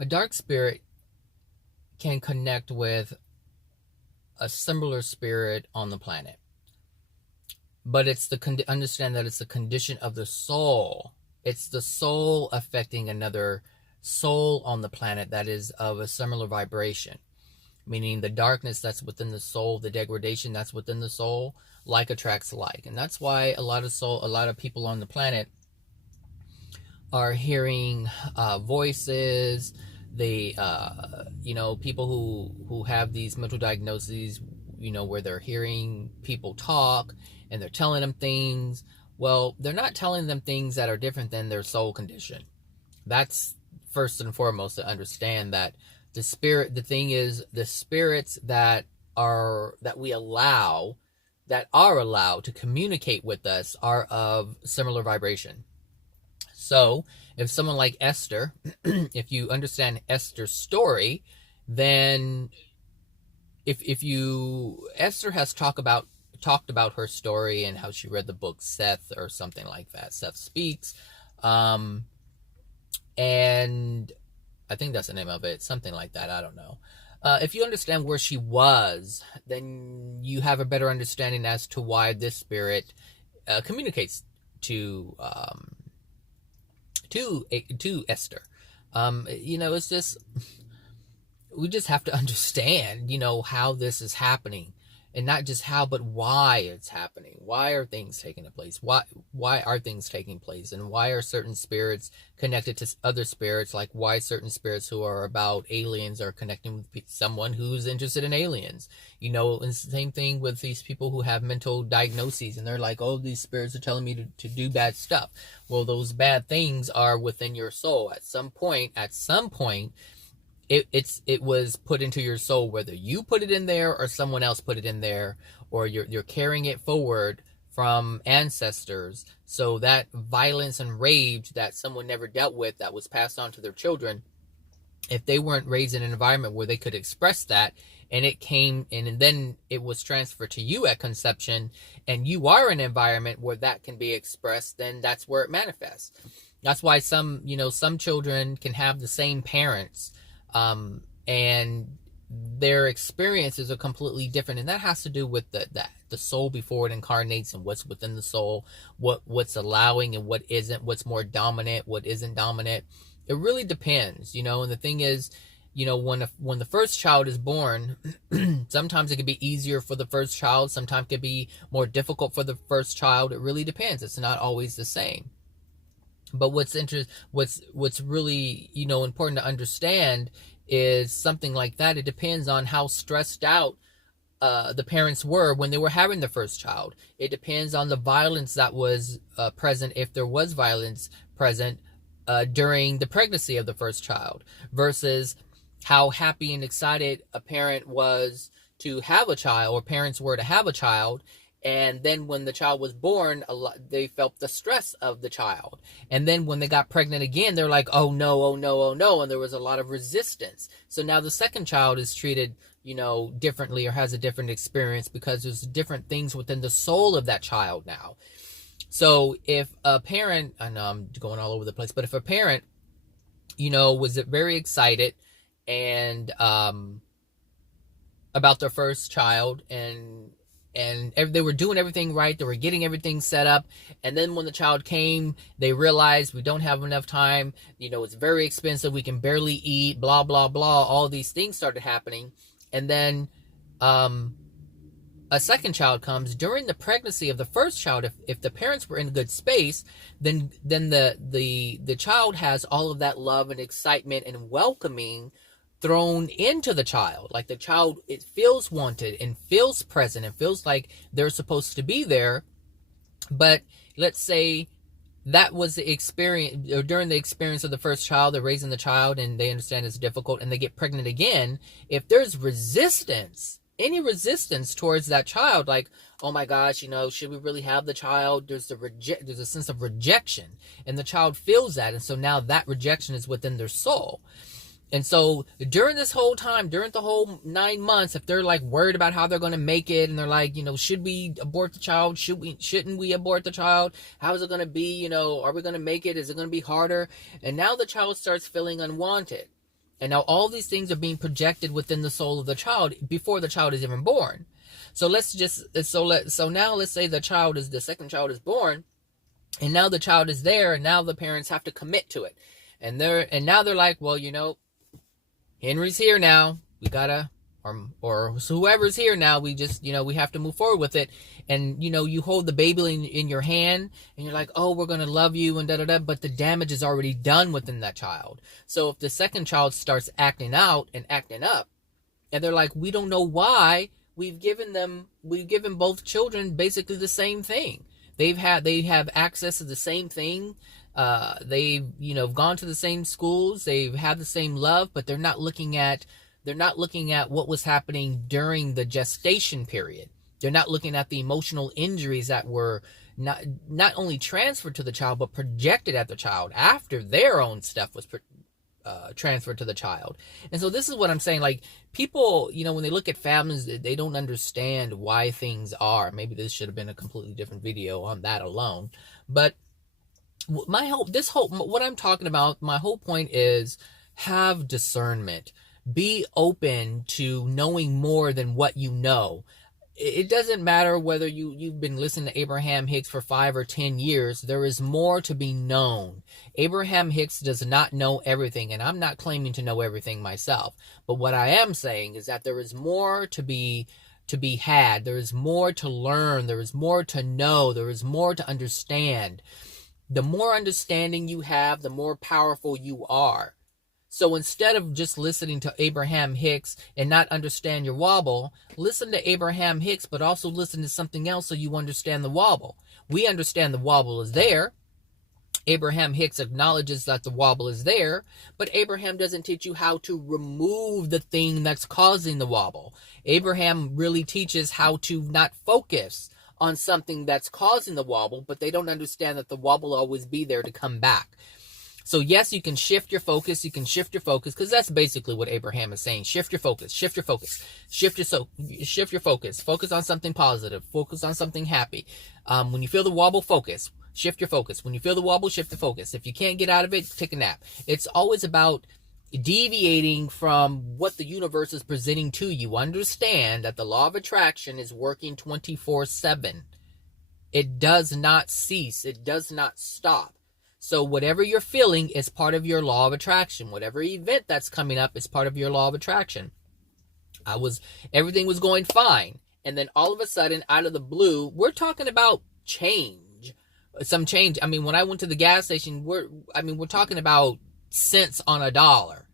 dark spirit can connect with a similar spirit on the planet. But it's understand that it's the condition of the soul. It's the soul affecting another soul on the planet that is of a similar vibration. Meaning the darkness that's within the soul, the degradation that's within the soul, like attracts like. And that's why a lot of people on the planet are hearing voices. They, people who have these mental diagnoses, where they're hearing people talk and they're telling them things. Well, they're not telling them things that are different than their soul condition. That's first and foremost to understand that the spirits that are allowed to communicate with us are of similar vibration. So if someone like Esther, if you understand Esther's story, then Esther has talked about her story and how she read the book Seth or something like that. Seth Speaks. And I think that's the name of it, something like that. I don't know. If you understand where she was, then you have a better understanding as to why this spirit communicates to Esther. It's just, we just have to understand, how this is happening. And not just how, but why it's happening. Why are things taking place? Why are things taking place? And why are certain spirits connected to other spirits? Like why certain spirits who are about aliens are connecting with someone who's interested in aliens? And the same thing with these people who have mental diagnoses. And they're like, oh, these spirits are telling me to do bad stuff. Well, those bad things are within your soul. At some point, it was put into your soul, whether you put it in there or someone else put it in there, or you're carrying it forward from ancestors. So that violence and rage that someone never dealt with, that was passed on to their children, if they weren't raised in an environment where they could express that, and it came in, and then it was transferred to you at conception, and you are in an environment where that can be expressed, then that's where it manifests. That's why some children can have the same parents, and their experiences are completely different, and that has to do with the soul before it incarnates, and what's within the soul, what's allowing and what isn't, what's more dominant, what isn't dominant. It really depends, and the thing is, when the first child is born, sometimes it can be easier for the first child, sometimes it can be more difficult for the first child. It really depends. It's not always the same. But what's really, important to understand is something like that. It depends on how stressed out the parents were when they were having the first child. It depends on the violence that was present, if there was violence present during the pregnancy of the first child, versus how happy and excited a parent was to have a child, or parents were to have a child. And then when the child was born, they felt the stress of the child. And then when they got pregnant again, they're like, oh no, oh no, oh no. And there was a lot of resistance. So now the second child is treated, differently, or has a different experience, because there's different things within the soul of that child now. So if a parent, I know I'm going all over the place, but if a parent, was very excited and about their first child, and they were doing everything right. They were getting everything set up. And then when the child came, they realized we don't have enough time. It's very expensive. We can barely eat, blah, blah, blah. All these things started happening. And then a second child comes during the pregnancy of the first child. If the parents were in a good space, then the child has all of that love and excitement and welcoming thrown into the child. Like the child, it feels wanted and feels present and feels like they're supposed to be there. But let's say that was the experience, or during the experience of the first child, they're raising the child and they understand it's difficult and they get pregnant again. If there's resistance, any resistance towards that child, like, oh my gosh, should we really have the child? There's a sense of rejection, and the child feels that. And so now that rejection is within their soul. And so during this whole time, during the whole 9 months, if they're like worried about how they're going to make it, and they're like, should we abort the child? Shouldn't we abort the child? How is it going to be? Are we going to make it? Is it going to be harder? And now the child starts feeling unwanted. And now all these things are being projected within the soul of the child before the child is even born. So now let's say the second child is born, and now the child is there, and now the parents have to commit to it. And now they're like, well, Henry's here now. We gotta, or whoever's here now, we just, we have to move forward with it. And, you hold the baby in your hand, and you're like, oh, we're going to love you and da-da-da, but the damage is already done within that child. So if the second child starts acting out and acting up, and they're like, we don't know why, we've given both children basically the same thing. They have access to the same thing. They've gone to the same schools, they've had the same love, but they're not looking at what was happening during the gestation period. They're not looking at the emotional injuries that were not only transferred to the child, but projected at the child after their own stuff was transferred to the child. And so this is what I'm saying. Like, people, when they look at families, they don't understand why things are. Maybe this should have been a completely different video on that alone. But what I'm talking about, my whole point is, have discernment. Be open to knowing more than what you know. It doesn't matter whether you've been listening to Abraham-Hicks for 5 or 10 years. There is more to be known. Abraham-Hicks does not know everything, and I'm not claiming to know everything myself. But what I am saying is that there is more to be had. There is more to learn. There is more to know. There is more to understand. The more understanding you have, the more powerful you are. So instead of just listening to Abraham-Hicks and not understand your wobble, listen to Abraham-Hicks, but also listen to something else so you understand the wobble. We understand the wobble is there. Abraham-Hicks acknowledges that the wobble is there, but Abraham doesn't teach you how to remove the thing that's causing the wobble. Abraham really teaches how to not focus on something that's causing the wobble, but they don't understand that the wobble will always be there to come back. So yes, you can shift your focus, because that's basically what Abraham is saying. Shift your focus, shift your focus, focus on something positive, focus on something happy. When you feel the wobble, focus, shift your focus. When you feel the wobble, shift the focus. If you can't get out of it, take a nap. It's always about deviating from what the universe is presenting to you. Understand that the law of attraction is working 24/7. It does not cease. It does not stop. So whatever you're feeling is part of your law of attraction. Whatever event that's coming up is part of your law of attraction. Everything was going fine. And then all of a sudden, out of the blue, we're talking about change. Some change. I mean, when I went to the gas station, we're talking about cents on a dollar.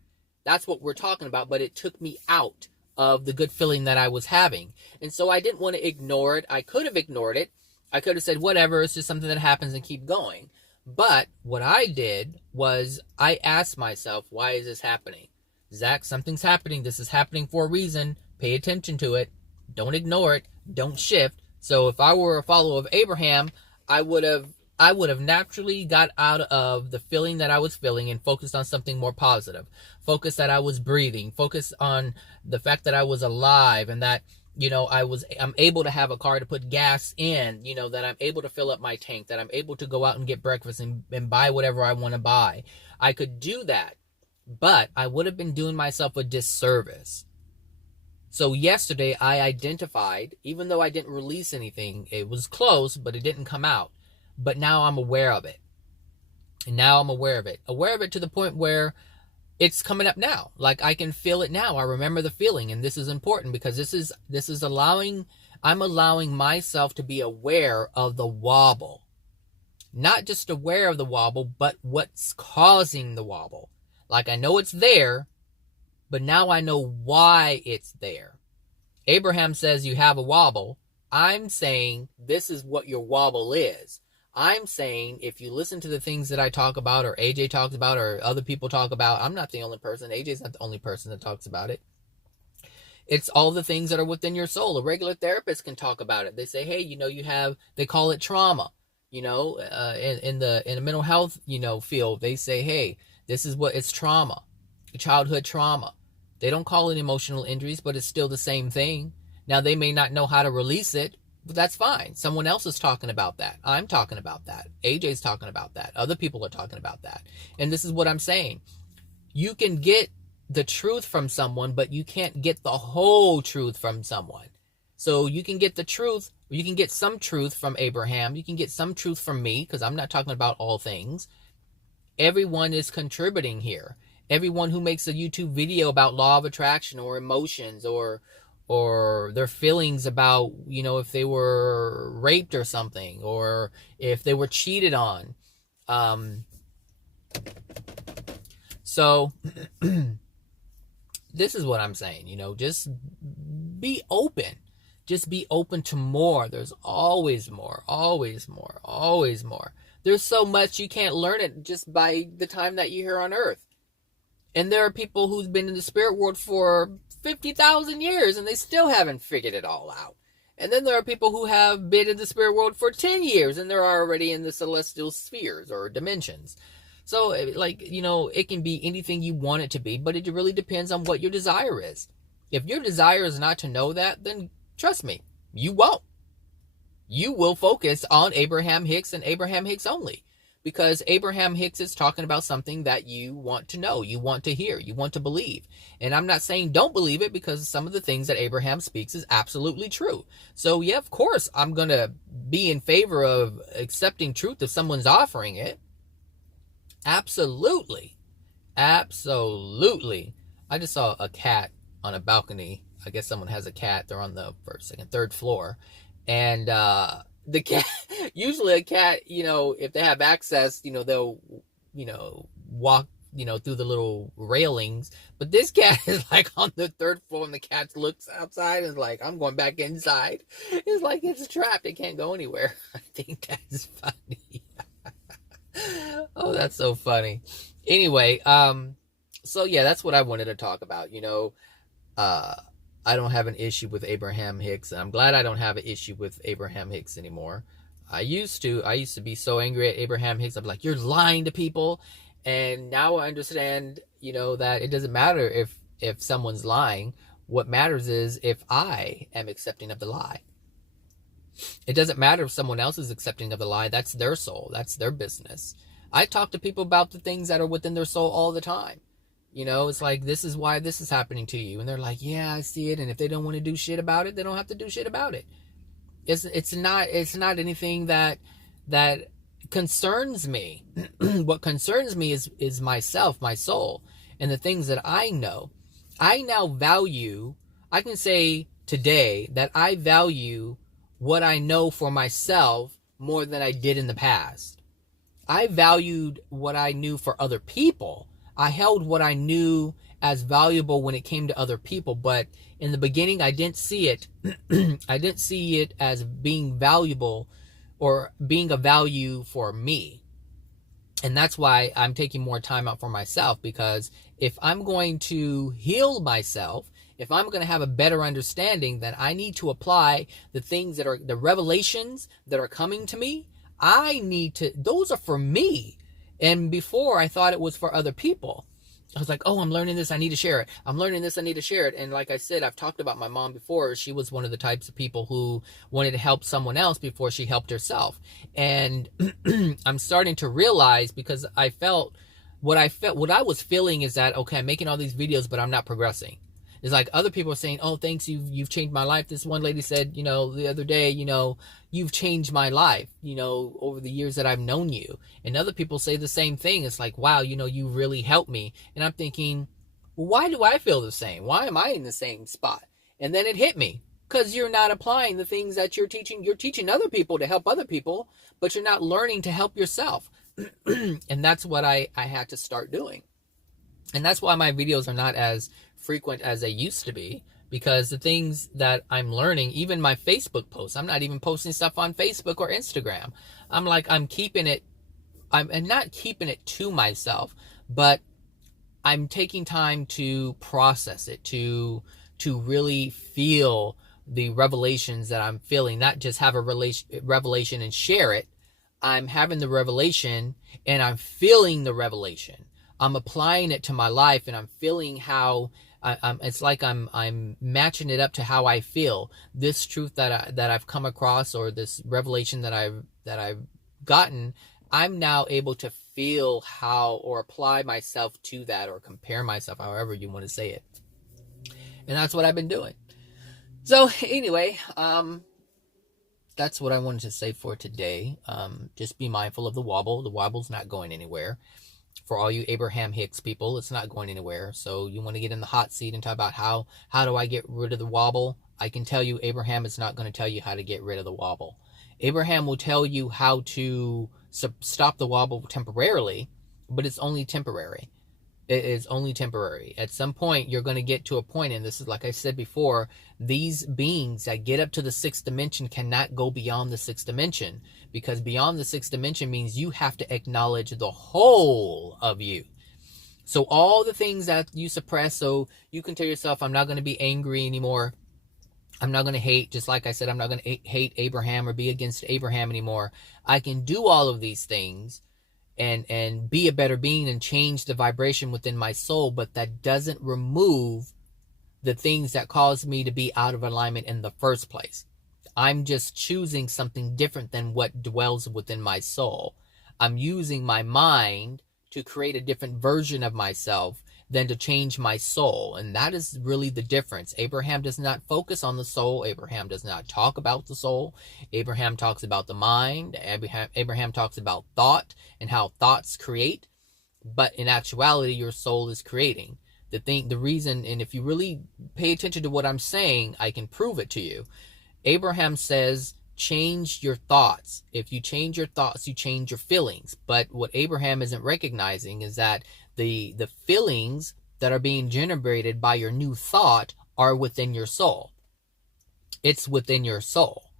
That's what we're talking about. But it took me out of the good feeling that I was having. And so I didn't want to ignore it. I could have ignored it. I could have said, whatever, it's just something that happens, and keep going. But what I did was I asked myself, why is this happening? Zach, something's happening. This is happening for a reason. Pay attention to it. Don't ignore it. Don't shift. So if I were a follower of Abraham, I would have naturally got out of the feeling that I was feeling and focused on something more positive. Focused that I was breathing. Focused on the fact that I was alive, and that, I'm able to have a car to put gas in, that I'm able to fill up my tank, that I'm able to go out and get breakfast and buy whatever I want to buy. I could do that, but I would have been doing myself a disservice. So yesterday I identified, even though I didn't release anything, it was close, but it didn't come out. But now I'm aware of it. And now I'm aware of it. Aware of it to the point where it's coming up now. Like I can feel it now. I remember the feeling. And this is important because this is I'm allowing myself to be aware of the wobble. Not just aware of the wobble, but what's causing the wobble. Like I know it's there, but now I know why it's there. Abraham says you have a wobble. I'm saying this is what your wobble is. I'm saying if you listen to the things that I talk about or AJ talks about or other people talk about, I'm not the only person. AJ's not the only person that talks about it. It's all the things that are within your soul. A regular therapist can talk about it. They say, hey, they call it trauma. In the mental health, field, they say, hey, this is what it's trauma, childhood trauma. They don't call it emotional injuries, but it's still the same thing. Now they may not know how to release it, but that's fine. Someone else is talking about that. I'm talking about that. AJ's talking about that. Other people are talking about that. And this is what I'm saying. You can get the truth from someone, but you can't get the whole truth from someone. So you can get the truth, you can get some truth from Abraham, you can get some truth from me, because I'm not talking about all things. Everyone is contributing here. Everyone who makes a YouTube video about law of attraction or emotions or their feelings about, if they were raped or something, or if they were cheated on. So this is what I'm saying, just be open. Just be open to more. There's always more, always more, always more. There's so much you can't learn it just by the time that you're here on earth. And there are people who've been in the spirit world for 50,000 years and they still haven't figured it all out. And then there are people who have been in the spirit world for 10 years and they're already in the celestial spheres or dimensions. So, it can be anything you want it to be, but it really depends on what your desire is. If your desire is not to know that, then trust me, you won't. You will focus on Abraham-Hicks and Abraham-Hicks only. Because Abraham-Hicks is talking about something that you want to know, you want to hear, you want to believe. And I'm not saying don't believe it, because some of the things that Abraham speaks is absolutely true. So yeah, of course, I'm going to be in favor of accepting truth if someone's offering it. Absolutely. Absolutely. I just saw a cat on a balcony. I guess someone has a cat. They're on the first, second, third floor. And the cat, usually a cat, if they have access, they'll, walk, through the little railings. But this cat is like on the third floor and the cat looks outside and is like, I'm going back inside. It's like it's trapped. It can't go anywhere. I think that's funny. Oh, that's so funny. Anyway, so yeah, that's what I wanted to talk about. I don't have an issue with Abraham-Hicks, and I'm glad I don't have an issue with Abraham-Hicks anymore. I used to be so angry at Abraham-Hicks. I'm like, you're lying to people. And now I understand, that it doesn't matter if someone's lying. What matters is if I am accepting of the lie. It doesn't matter if someone else is accepting of the lie. That's their soul. That's their business. I talk to people about the things that are within their soul all the time. It's like, this is why this is happening to you. And they're like, yeah, I see it. And if they don't want to do shit about it, they don't have to do shit about it. It's not anything that concerns me. What concerns me is myself, my soul, and the things that I know. I now value, I can say today that I value what I know for myself more than I did in the past. I valued what I knew for other people. I held what I knew as valuable when it came to other people, but in the beginning, I didn't see it. I didn't see it as being valuable or being a value for me. And that's why I'm taking more time out for myself, because if I'm going to heal myself, if I'm going to have a better understanding, then I need to apply the things that are the revelations that are coming to me. Those are for me. And before, I thought it was for other people. I was like, oh, I'm learning this, I need to share it. I'm learning this, I need to share it. And like I said, I've talked about my mom before. She was one of the types of people who wanted to help someone else before she helped herself. And I'm starting to realize, because what I was feeling is that, okay, I'm making all these videos, but I'm not progressing. It's like other people are saying, oh, thanks, you've changed my life. This one lady said, the other day, you've changed my life, over the years that I've known you. And other people say the same thing. It's like, wow, you really helped me. And I'm thinking, well, why do I feel the same? Why am I in the same spot? And then it hit me. Because you're not applying the things that you're teaching. You're teaching other people to help other people, but you're not learning to help yourself. And that's what I had to start doing. And that's why my videos are not as frequent as they used to be, because the things that I'm learning, even my Facebook posts, I'm not even posting stuff on Facebook or Instagram. I'm keeping it, and not keeping it to myself, but I'm taking time to process it, to really feel the revelations that I'm feeling, not just have a revelation and share it. I'm having the revelation and I'm feeling the revelation. I'm applying it to my life and I'm feeling how it's like I'm matching it up to how I feel. This truth that I've come across, or this revelation that I've gotten, I'm now able to feel how, or apply myself to that, or compare myself, however you want to say it. And that's what I've been doing. So anyway, that's what I wanted to say for today. Just be mindful of the wobble. The wobble's not going anywhere. For all you Abraham-Hicks people, it's not going anywhere. So you want to get in the hot seat and talk about how do I get rid of the wobble? I can tell you, Abraham is not going to tell you how to get rid of the wobble. Abraham will tell you how to stop the wobble temporarily, but it's only temporary. It is only temporary. At some point, you're going to get to a point, and this is, like I said before, these beings that get up to the 6th dimension cannot go beyond the 6th dimension, because beyond the 6th dimension means you have to acknowledge the whole of you. So all the things that you suppress, so you can tell yourself, I'm not going to be angry anymore. I'm not going to hate, just like I said, I'm not going to hate Abraham or be against Abraham anymore. I can do all of these things and be a better being and change the vibration within my soul, but that doesn't remove the things that cause me to be out of alignment in the first place. I'm just choosing something different than what dwells within my soul. I'm using my mind to create a different version of myself than to change my soul. And that is really the difference. Abraham does not focus on the soul. Abraham does not talk about the soul. Abraham talks about the mind. Abraham talks about thought and how thoughts create. But in actuality, your soul is creating. The reason, and if you really pay attention to what I'm saying, I can prove it to you. Abraham says, change your thoughts. If you change your thoughts, you change your feelings. But what Abraham isn't recognizing is that the feelings that are being generated by your new thought are within your soul. It's within your soul.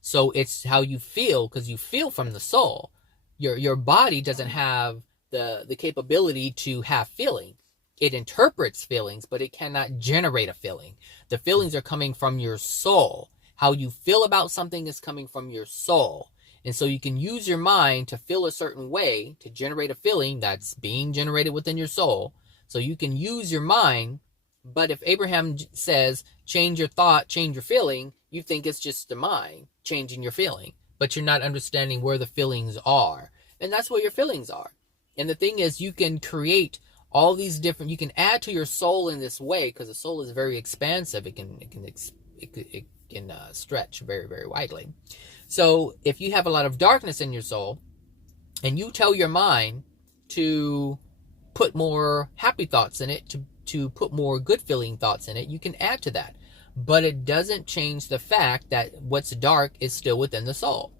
So it's how you feel, because you feel from the soul. Your body doesn't have the capability to have feeling. It interprets feelings, but it cannot generate a feeling. The feelings are coming from your soul. How you feel about something is coming from your soul. And so you can use your mind to feel a certain way to generate a feeling that's being generated within your soul. So you can use your mind, but if Abraham says, change your thought, change your feeling, you think it's just the mind changing your feeling, but you're not understanding where the feelings are. And that's where your feelings are. And the thing is, you can create all these different, you can add to your soul in this way, because the soul is very expansive. It can stretch very, very widely. So if you have a lot of darkness in your soul and you tell your mind to put more happy thoughts in it, to put more good feeling thoughts in it, you can add to that. But it doesn't change the fact that what's dark is still within the soul.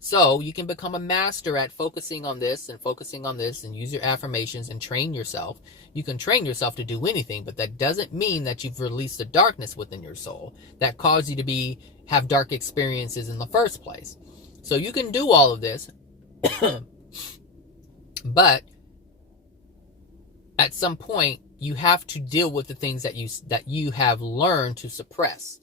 So you can become a master at focusing on this and use your affirmations and train yourself. You can train yourself to do anything, but that doesn't mean that you've released the darkness within your soul that caused you to have dark experiences in the first place. So you can do all of this, but at some point you have to deal with the things that you have learned to suppress.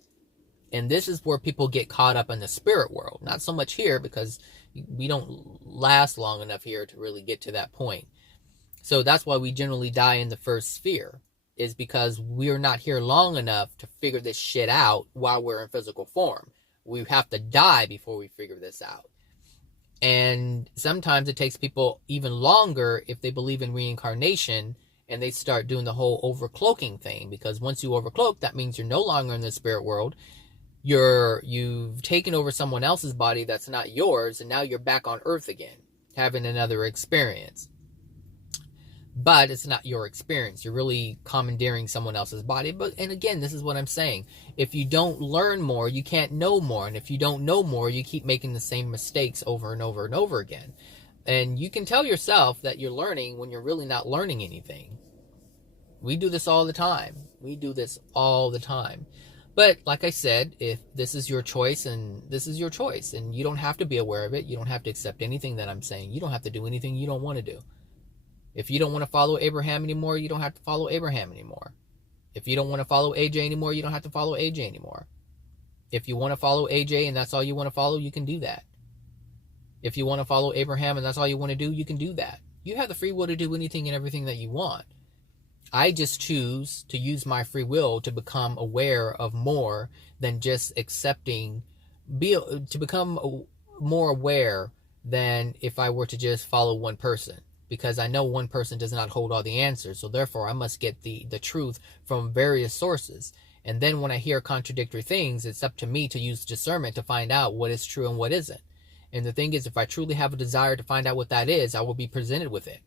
And this is where people get caught up in the spirit world. Not so much here, because we don't last long enough here to really get to that point. So that's why we generally die in the first sphere, is because we're not here long enough to figure this shit out while we're in physical form. We have to die before we figure this out. And sometimes it takes people even longer if they believe in reincarnation and they start doing the whole overcloaking thing, because once you overcloak, that means you're no longer in the spirit world. You've taken over someone else's body that's not yours, and now you're back on earth again, having another experience. But it's not your experience. You're really commandeering someone else's body. And again, this is what I'm saying. If you don't learn more, you can't know more. And if you don't know more, you keep making the same mistakes over and over and over again. And you can tell yourself that you're learning when you're really not learning anything. We do this all the time. But like I said, if this is your choice, and this is your choice, and you don't have to be aware of it. You don't have to accept anything that I'm saying. You don't have to do anything you don't want to do. If you don't want to follow Abraham anymore, you don't have to follow Abraham anymore. If you don't want to follow AJ anymore, you don't have to follow AJ anymore. If you want to follow AJ and that's all you want to follow, you can do that. If you want to follow Abraham and that's all you want to do, you can do that. You have the free will to do anything and everything that you want. I just choose to use my free will to become aware of more than just accepting, to become more aware than if I were to just follow one person. Because I know one person does not hold all the answers. So therefore, I must get the truth from various sources. And then when I hear contradictory things, it's up to me to use discernment to find out what is true and what isn't. And the thing is, if I truly have a desire to find out what that is, I will be presented with it.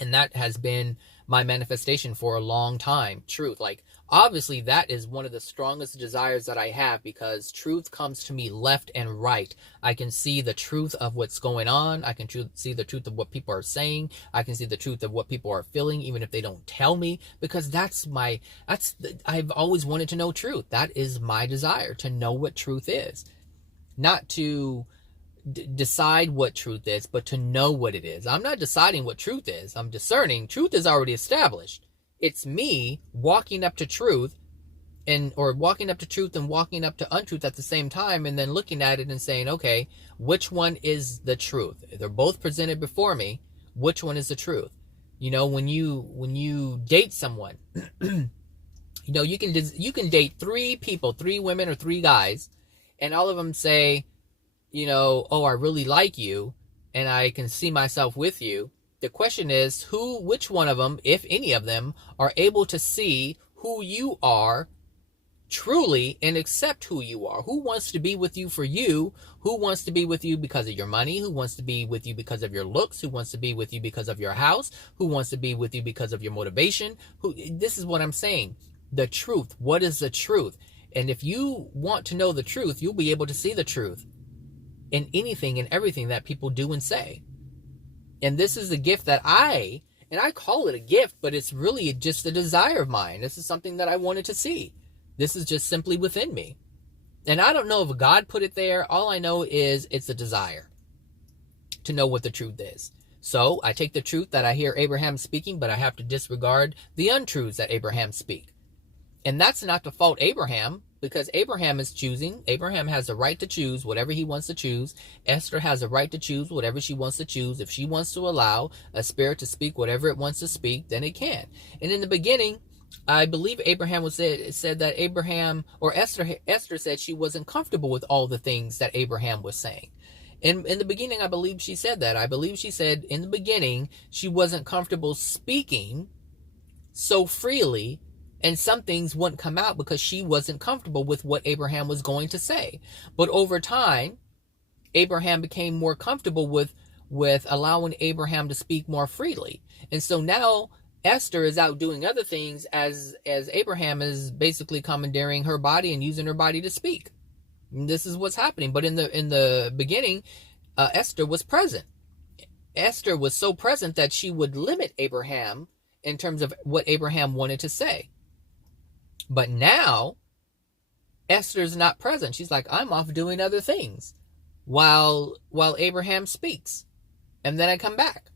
And that has been my manifestation for a long time. Truth. Like, obviously, that is one of the strongest desires that I have, because truth comes to me left and right. I can see the truth of what's going on. I can see the truth of what people are saying. I can see the truth of what people are feeling, even if they don't tell me, because I've always wanted to know truth. That is my desire, to know what truth is. Not to decide what truth is, but to know what it is. I'm not deciding what truth is. I'm discerning. Truth is already established. It's me walking up to truth, or walking up to truth and walking up to untruth at the same time, and then looking at it and saying, okay, which one is the truth? They're both presented before me. Which one is the truth? You know, when you date someone, you know, you can date 3 people, 3 women or 3 guys, and all of them say, you know, oh, I really like you, and I can see myself with you. The question is, which one of them, if any of them, are able to see who you are truly and accept who you are? Who wants to be with you for you? Who wants to be with you because of your money? Who wants to be with you because of your looks? Who wants to be with you because of your house? Who wants to be with you because of your motivation? This is what I'm saying. The truth. What is the truth? And if you want to know the truth, you'll be able to see the truth in anything and everything that people do and say. And this is a gift that I call it a gift, but it's really just a desire of mine. This is something that I wanted to see. This is just simply within me. And I don't know if God put it there. All I know is it's a desire to know what the truth is. So I take the truth that I hear Abraham speaking, but I have to disregard the untruths that Abraham speak. And that's not to fault Abraham, because Abraham is choosing. Abraham has the right to choose whatever he wants to choose. Esther has the right to choose whatever she wants to choose. If she wants to allow a spirit to speak whatever it wants to speak, then it can. And in the beginning, I believe Abraham said that Esther said she wasn't comfortable with all the things that Abraham was saying. In the beginning, I believe she said that. I believe she said in the beginning she wasn't comfortable speaking so freely, and some things wouldn't come out because she wasn't comfortable with what Abraham was going to say. But over time, Abraham became more comfortable with allowing Abraham to speak more freely. And so now Esther is out doing other things as Abraham is basically commandeering her body and using her body to speak. And this is what's happening. But in the beginning, Esther was present. Esther was so present that she would limit Abraham in terms of what Abraham wanted to say. But now, Esther's not present. She's like, I'm off doing other things while Abraham speaks. And then I come back.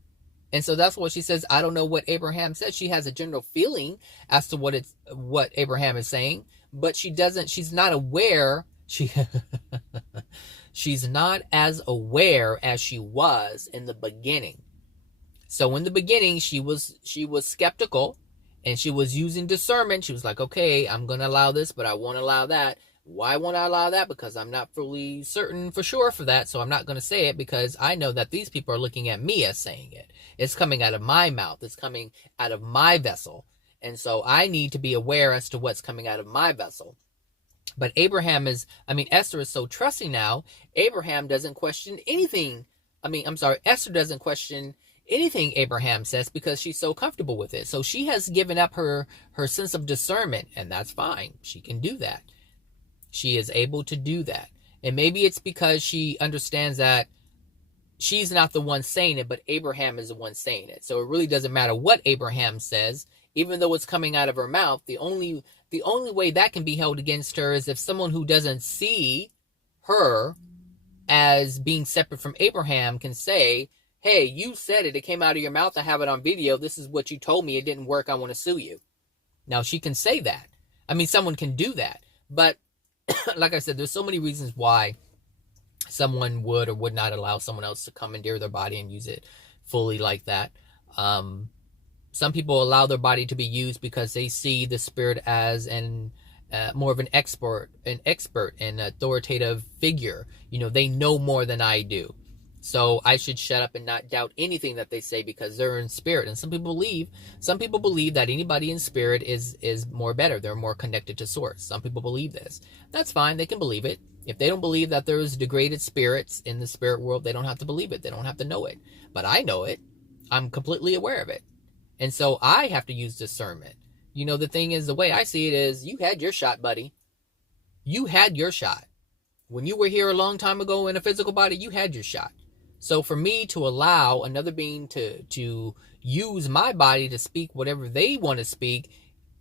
And so that's what she says. I don't know what Abraham said. She has a general feeling as to what Abraham is saying, but she's not aware. She's not as aware as she was in the beginning. So in the beginning, she was skeptical. And she was using discernment. She was like, okay, I'm going to allow this, but I won't allow that. Why won't I allow that? Because I'm not fully certain for sure for that, so I'm not going to say it, because I know that these people are looking at me as saying it. It's coming out of my mouth. It's coming out of my vessel. And so I need to be aware as to what's coming out of my vessel. But Esther is so trusting now. Abraham doesn't question anything. Esther doesn't question anything Abraham says, because she's so comfortable with it. So she has given up her sense of discernment, and that's fine. She can do that. She is able to do that. And maybe it's because she understands that she's not the one saying it, but Abraham is the one saying it. So it really doesn't matter what Abraham says, even though it's coming out of her mouth. The only way that can be held against her is if someone who doesn't see her as being separate from Abraham can say, hey, you said it. It came out of your mouth. I have it on video. This is what you told me. It didn't work. I want to sue you. Now, she can say that. Someone can do that. But like I said, there's so many reasons why someone would or would not allow someone else to commandeer their body and use it fully like that. Some people allow their body to be used because they see the spirit as more of an expert and authoritative figure. They know more than I do. So I should shut up and not doubt anything that they say because they're in spirit. And some people believe that anybody in spirit is more better. They're more connected to source. Some people believe this. That's fine. They can believe it. If they don't believe that there's degraded spirits in the spirit world, they don't have to believe it. They don't have to know it. But I know it. I'm completely aware of it. And so I have to use discernment. The thing is, the way I see it is, you had your shot, buddy. You had your shot. When you were here a long time ago in a physical body, you had your shot. So for me to allow another being to use my body to speak whatever they want to speak,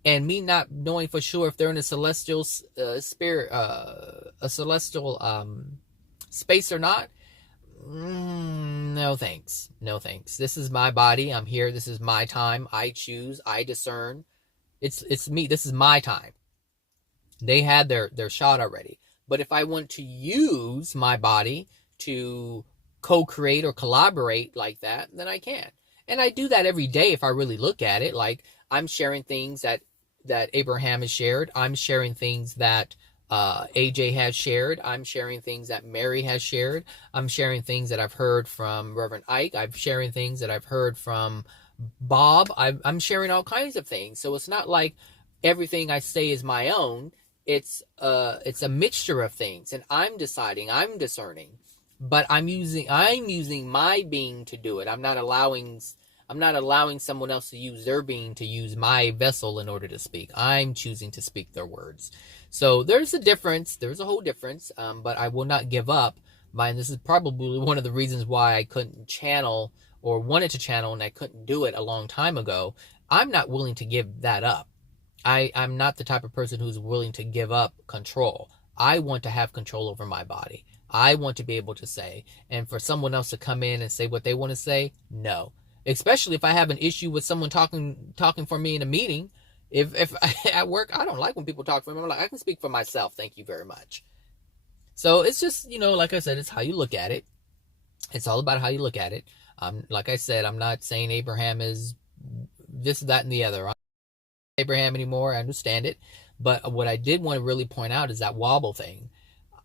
and me not knowing for sure if they're in a celestial spirit, a celestial space or not, no thanks. No thanks. This is my body. I'm here. This is my time. I choose. I discern. It's me. This is my time. They had their shot already. But if I want to use my body to co-create or collaborate like that, then I can. And I do that every day if I really look at it. Like, I'm sharing things that Abraham has shared. I'm sharing things that AJ has shared. I'm sharing things that Mary has shared. I'm sharing things that I've heard from Reverend Ike. I'm sharing things that I've heard from Bob. I'm sharing all kinds of things. So it's not like everything I say is my own. It's a mixture of things, and I'm deciding, I'm discerning. But I'm using my being to do it. I'm not allowing someone else to use their being to use my vessel in order to speak. I'm choosing to speak their words. So there's a difference. There's a whole difference. But I will not give up. And this is probably one of the reasons why I couldn't channel or wanted to channel and I couldn't do it a long time ago. I'm not willing to give that up. I'm not the type of person who's willing to give up control. I want to have control over my body. I want to be able to say, and for someone else to come in and say what they want to say, no. Especially if I have an issue with someone talking for me in a meeting. If at work, I don't like when people talk for me. I'm like, I can speak for myself. Thank you very much. So it's just, like I said, it's how you look at it. It's all about how you look at it. Like I said, I'm not saying Abraham is this, that, and the other. I'm not Abraham anymore. I understand it. But what I did want to really point out is that wobble thing.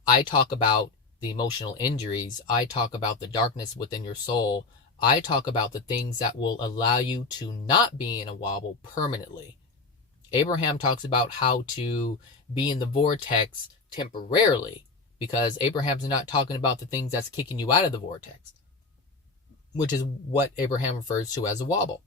I talk about the emotional injuries. I talk about the darkness within your soul. I talk about the things that will allow you to not be in a wobble permanently. Abraham talks about how to be in the vortex temporarily, because Abraham's not talking about the things that's kicking you out of the vortex, which is what Abraham refers to as a wobble.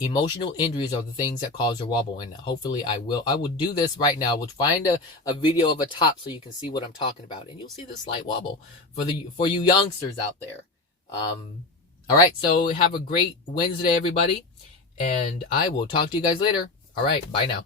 Emotional injuries are the things that cause your wobble, and hopefully I will do this right now. We'll find a video of a top so you can see what I'm talking about, and you'll see the slight wobble for you youngsters out there. All right, so have a great Wednesday, everybody, and I will talk to you guys later. All right, bye now.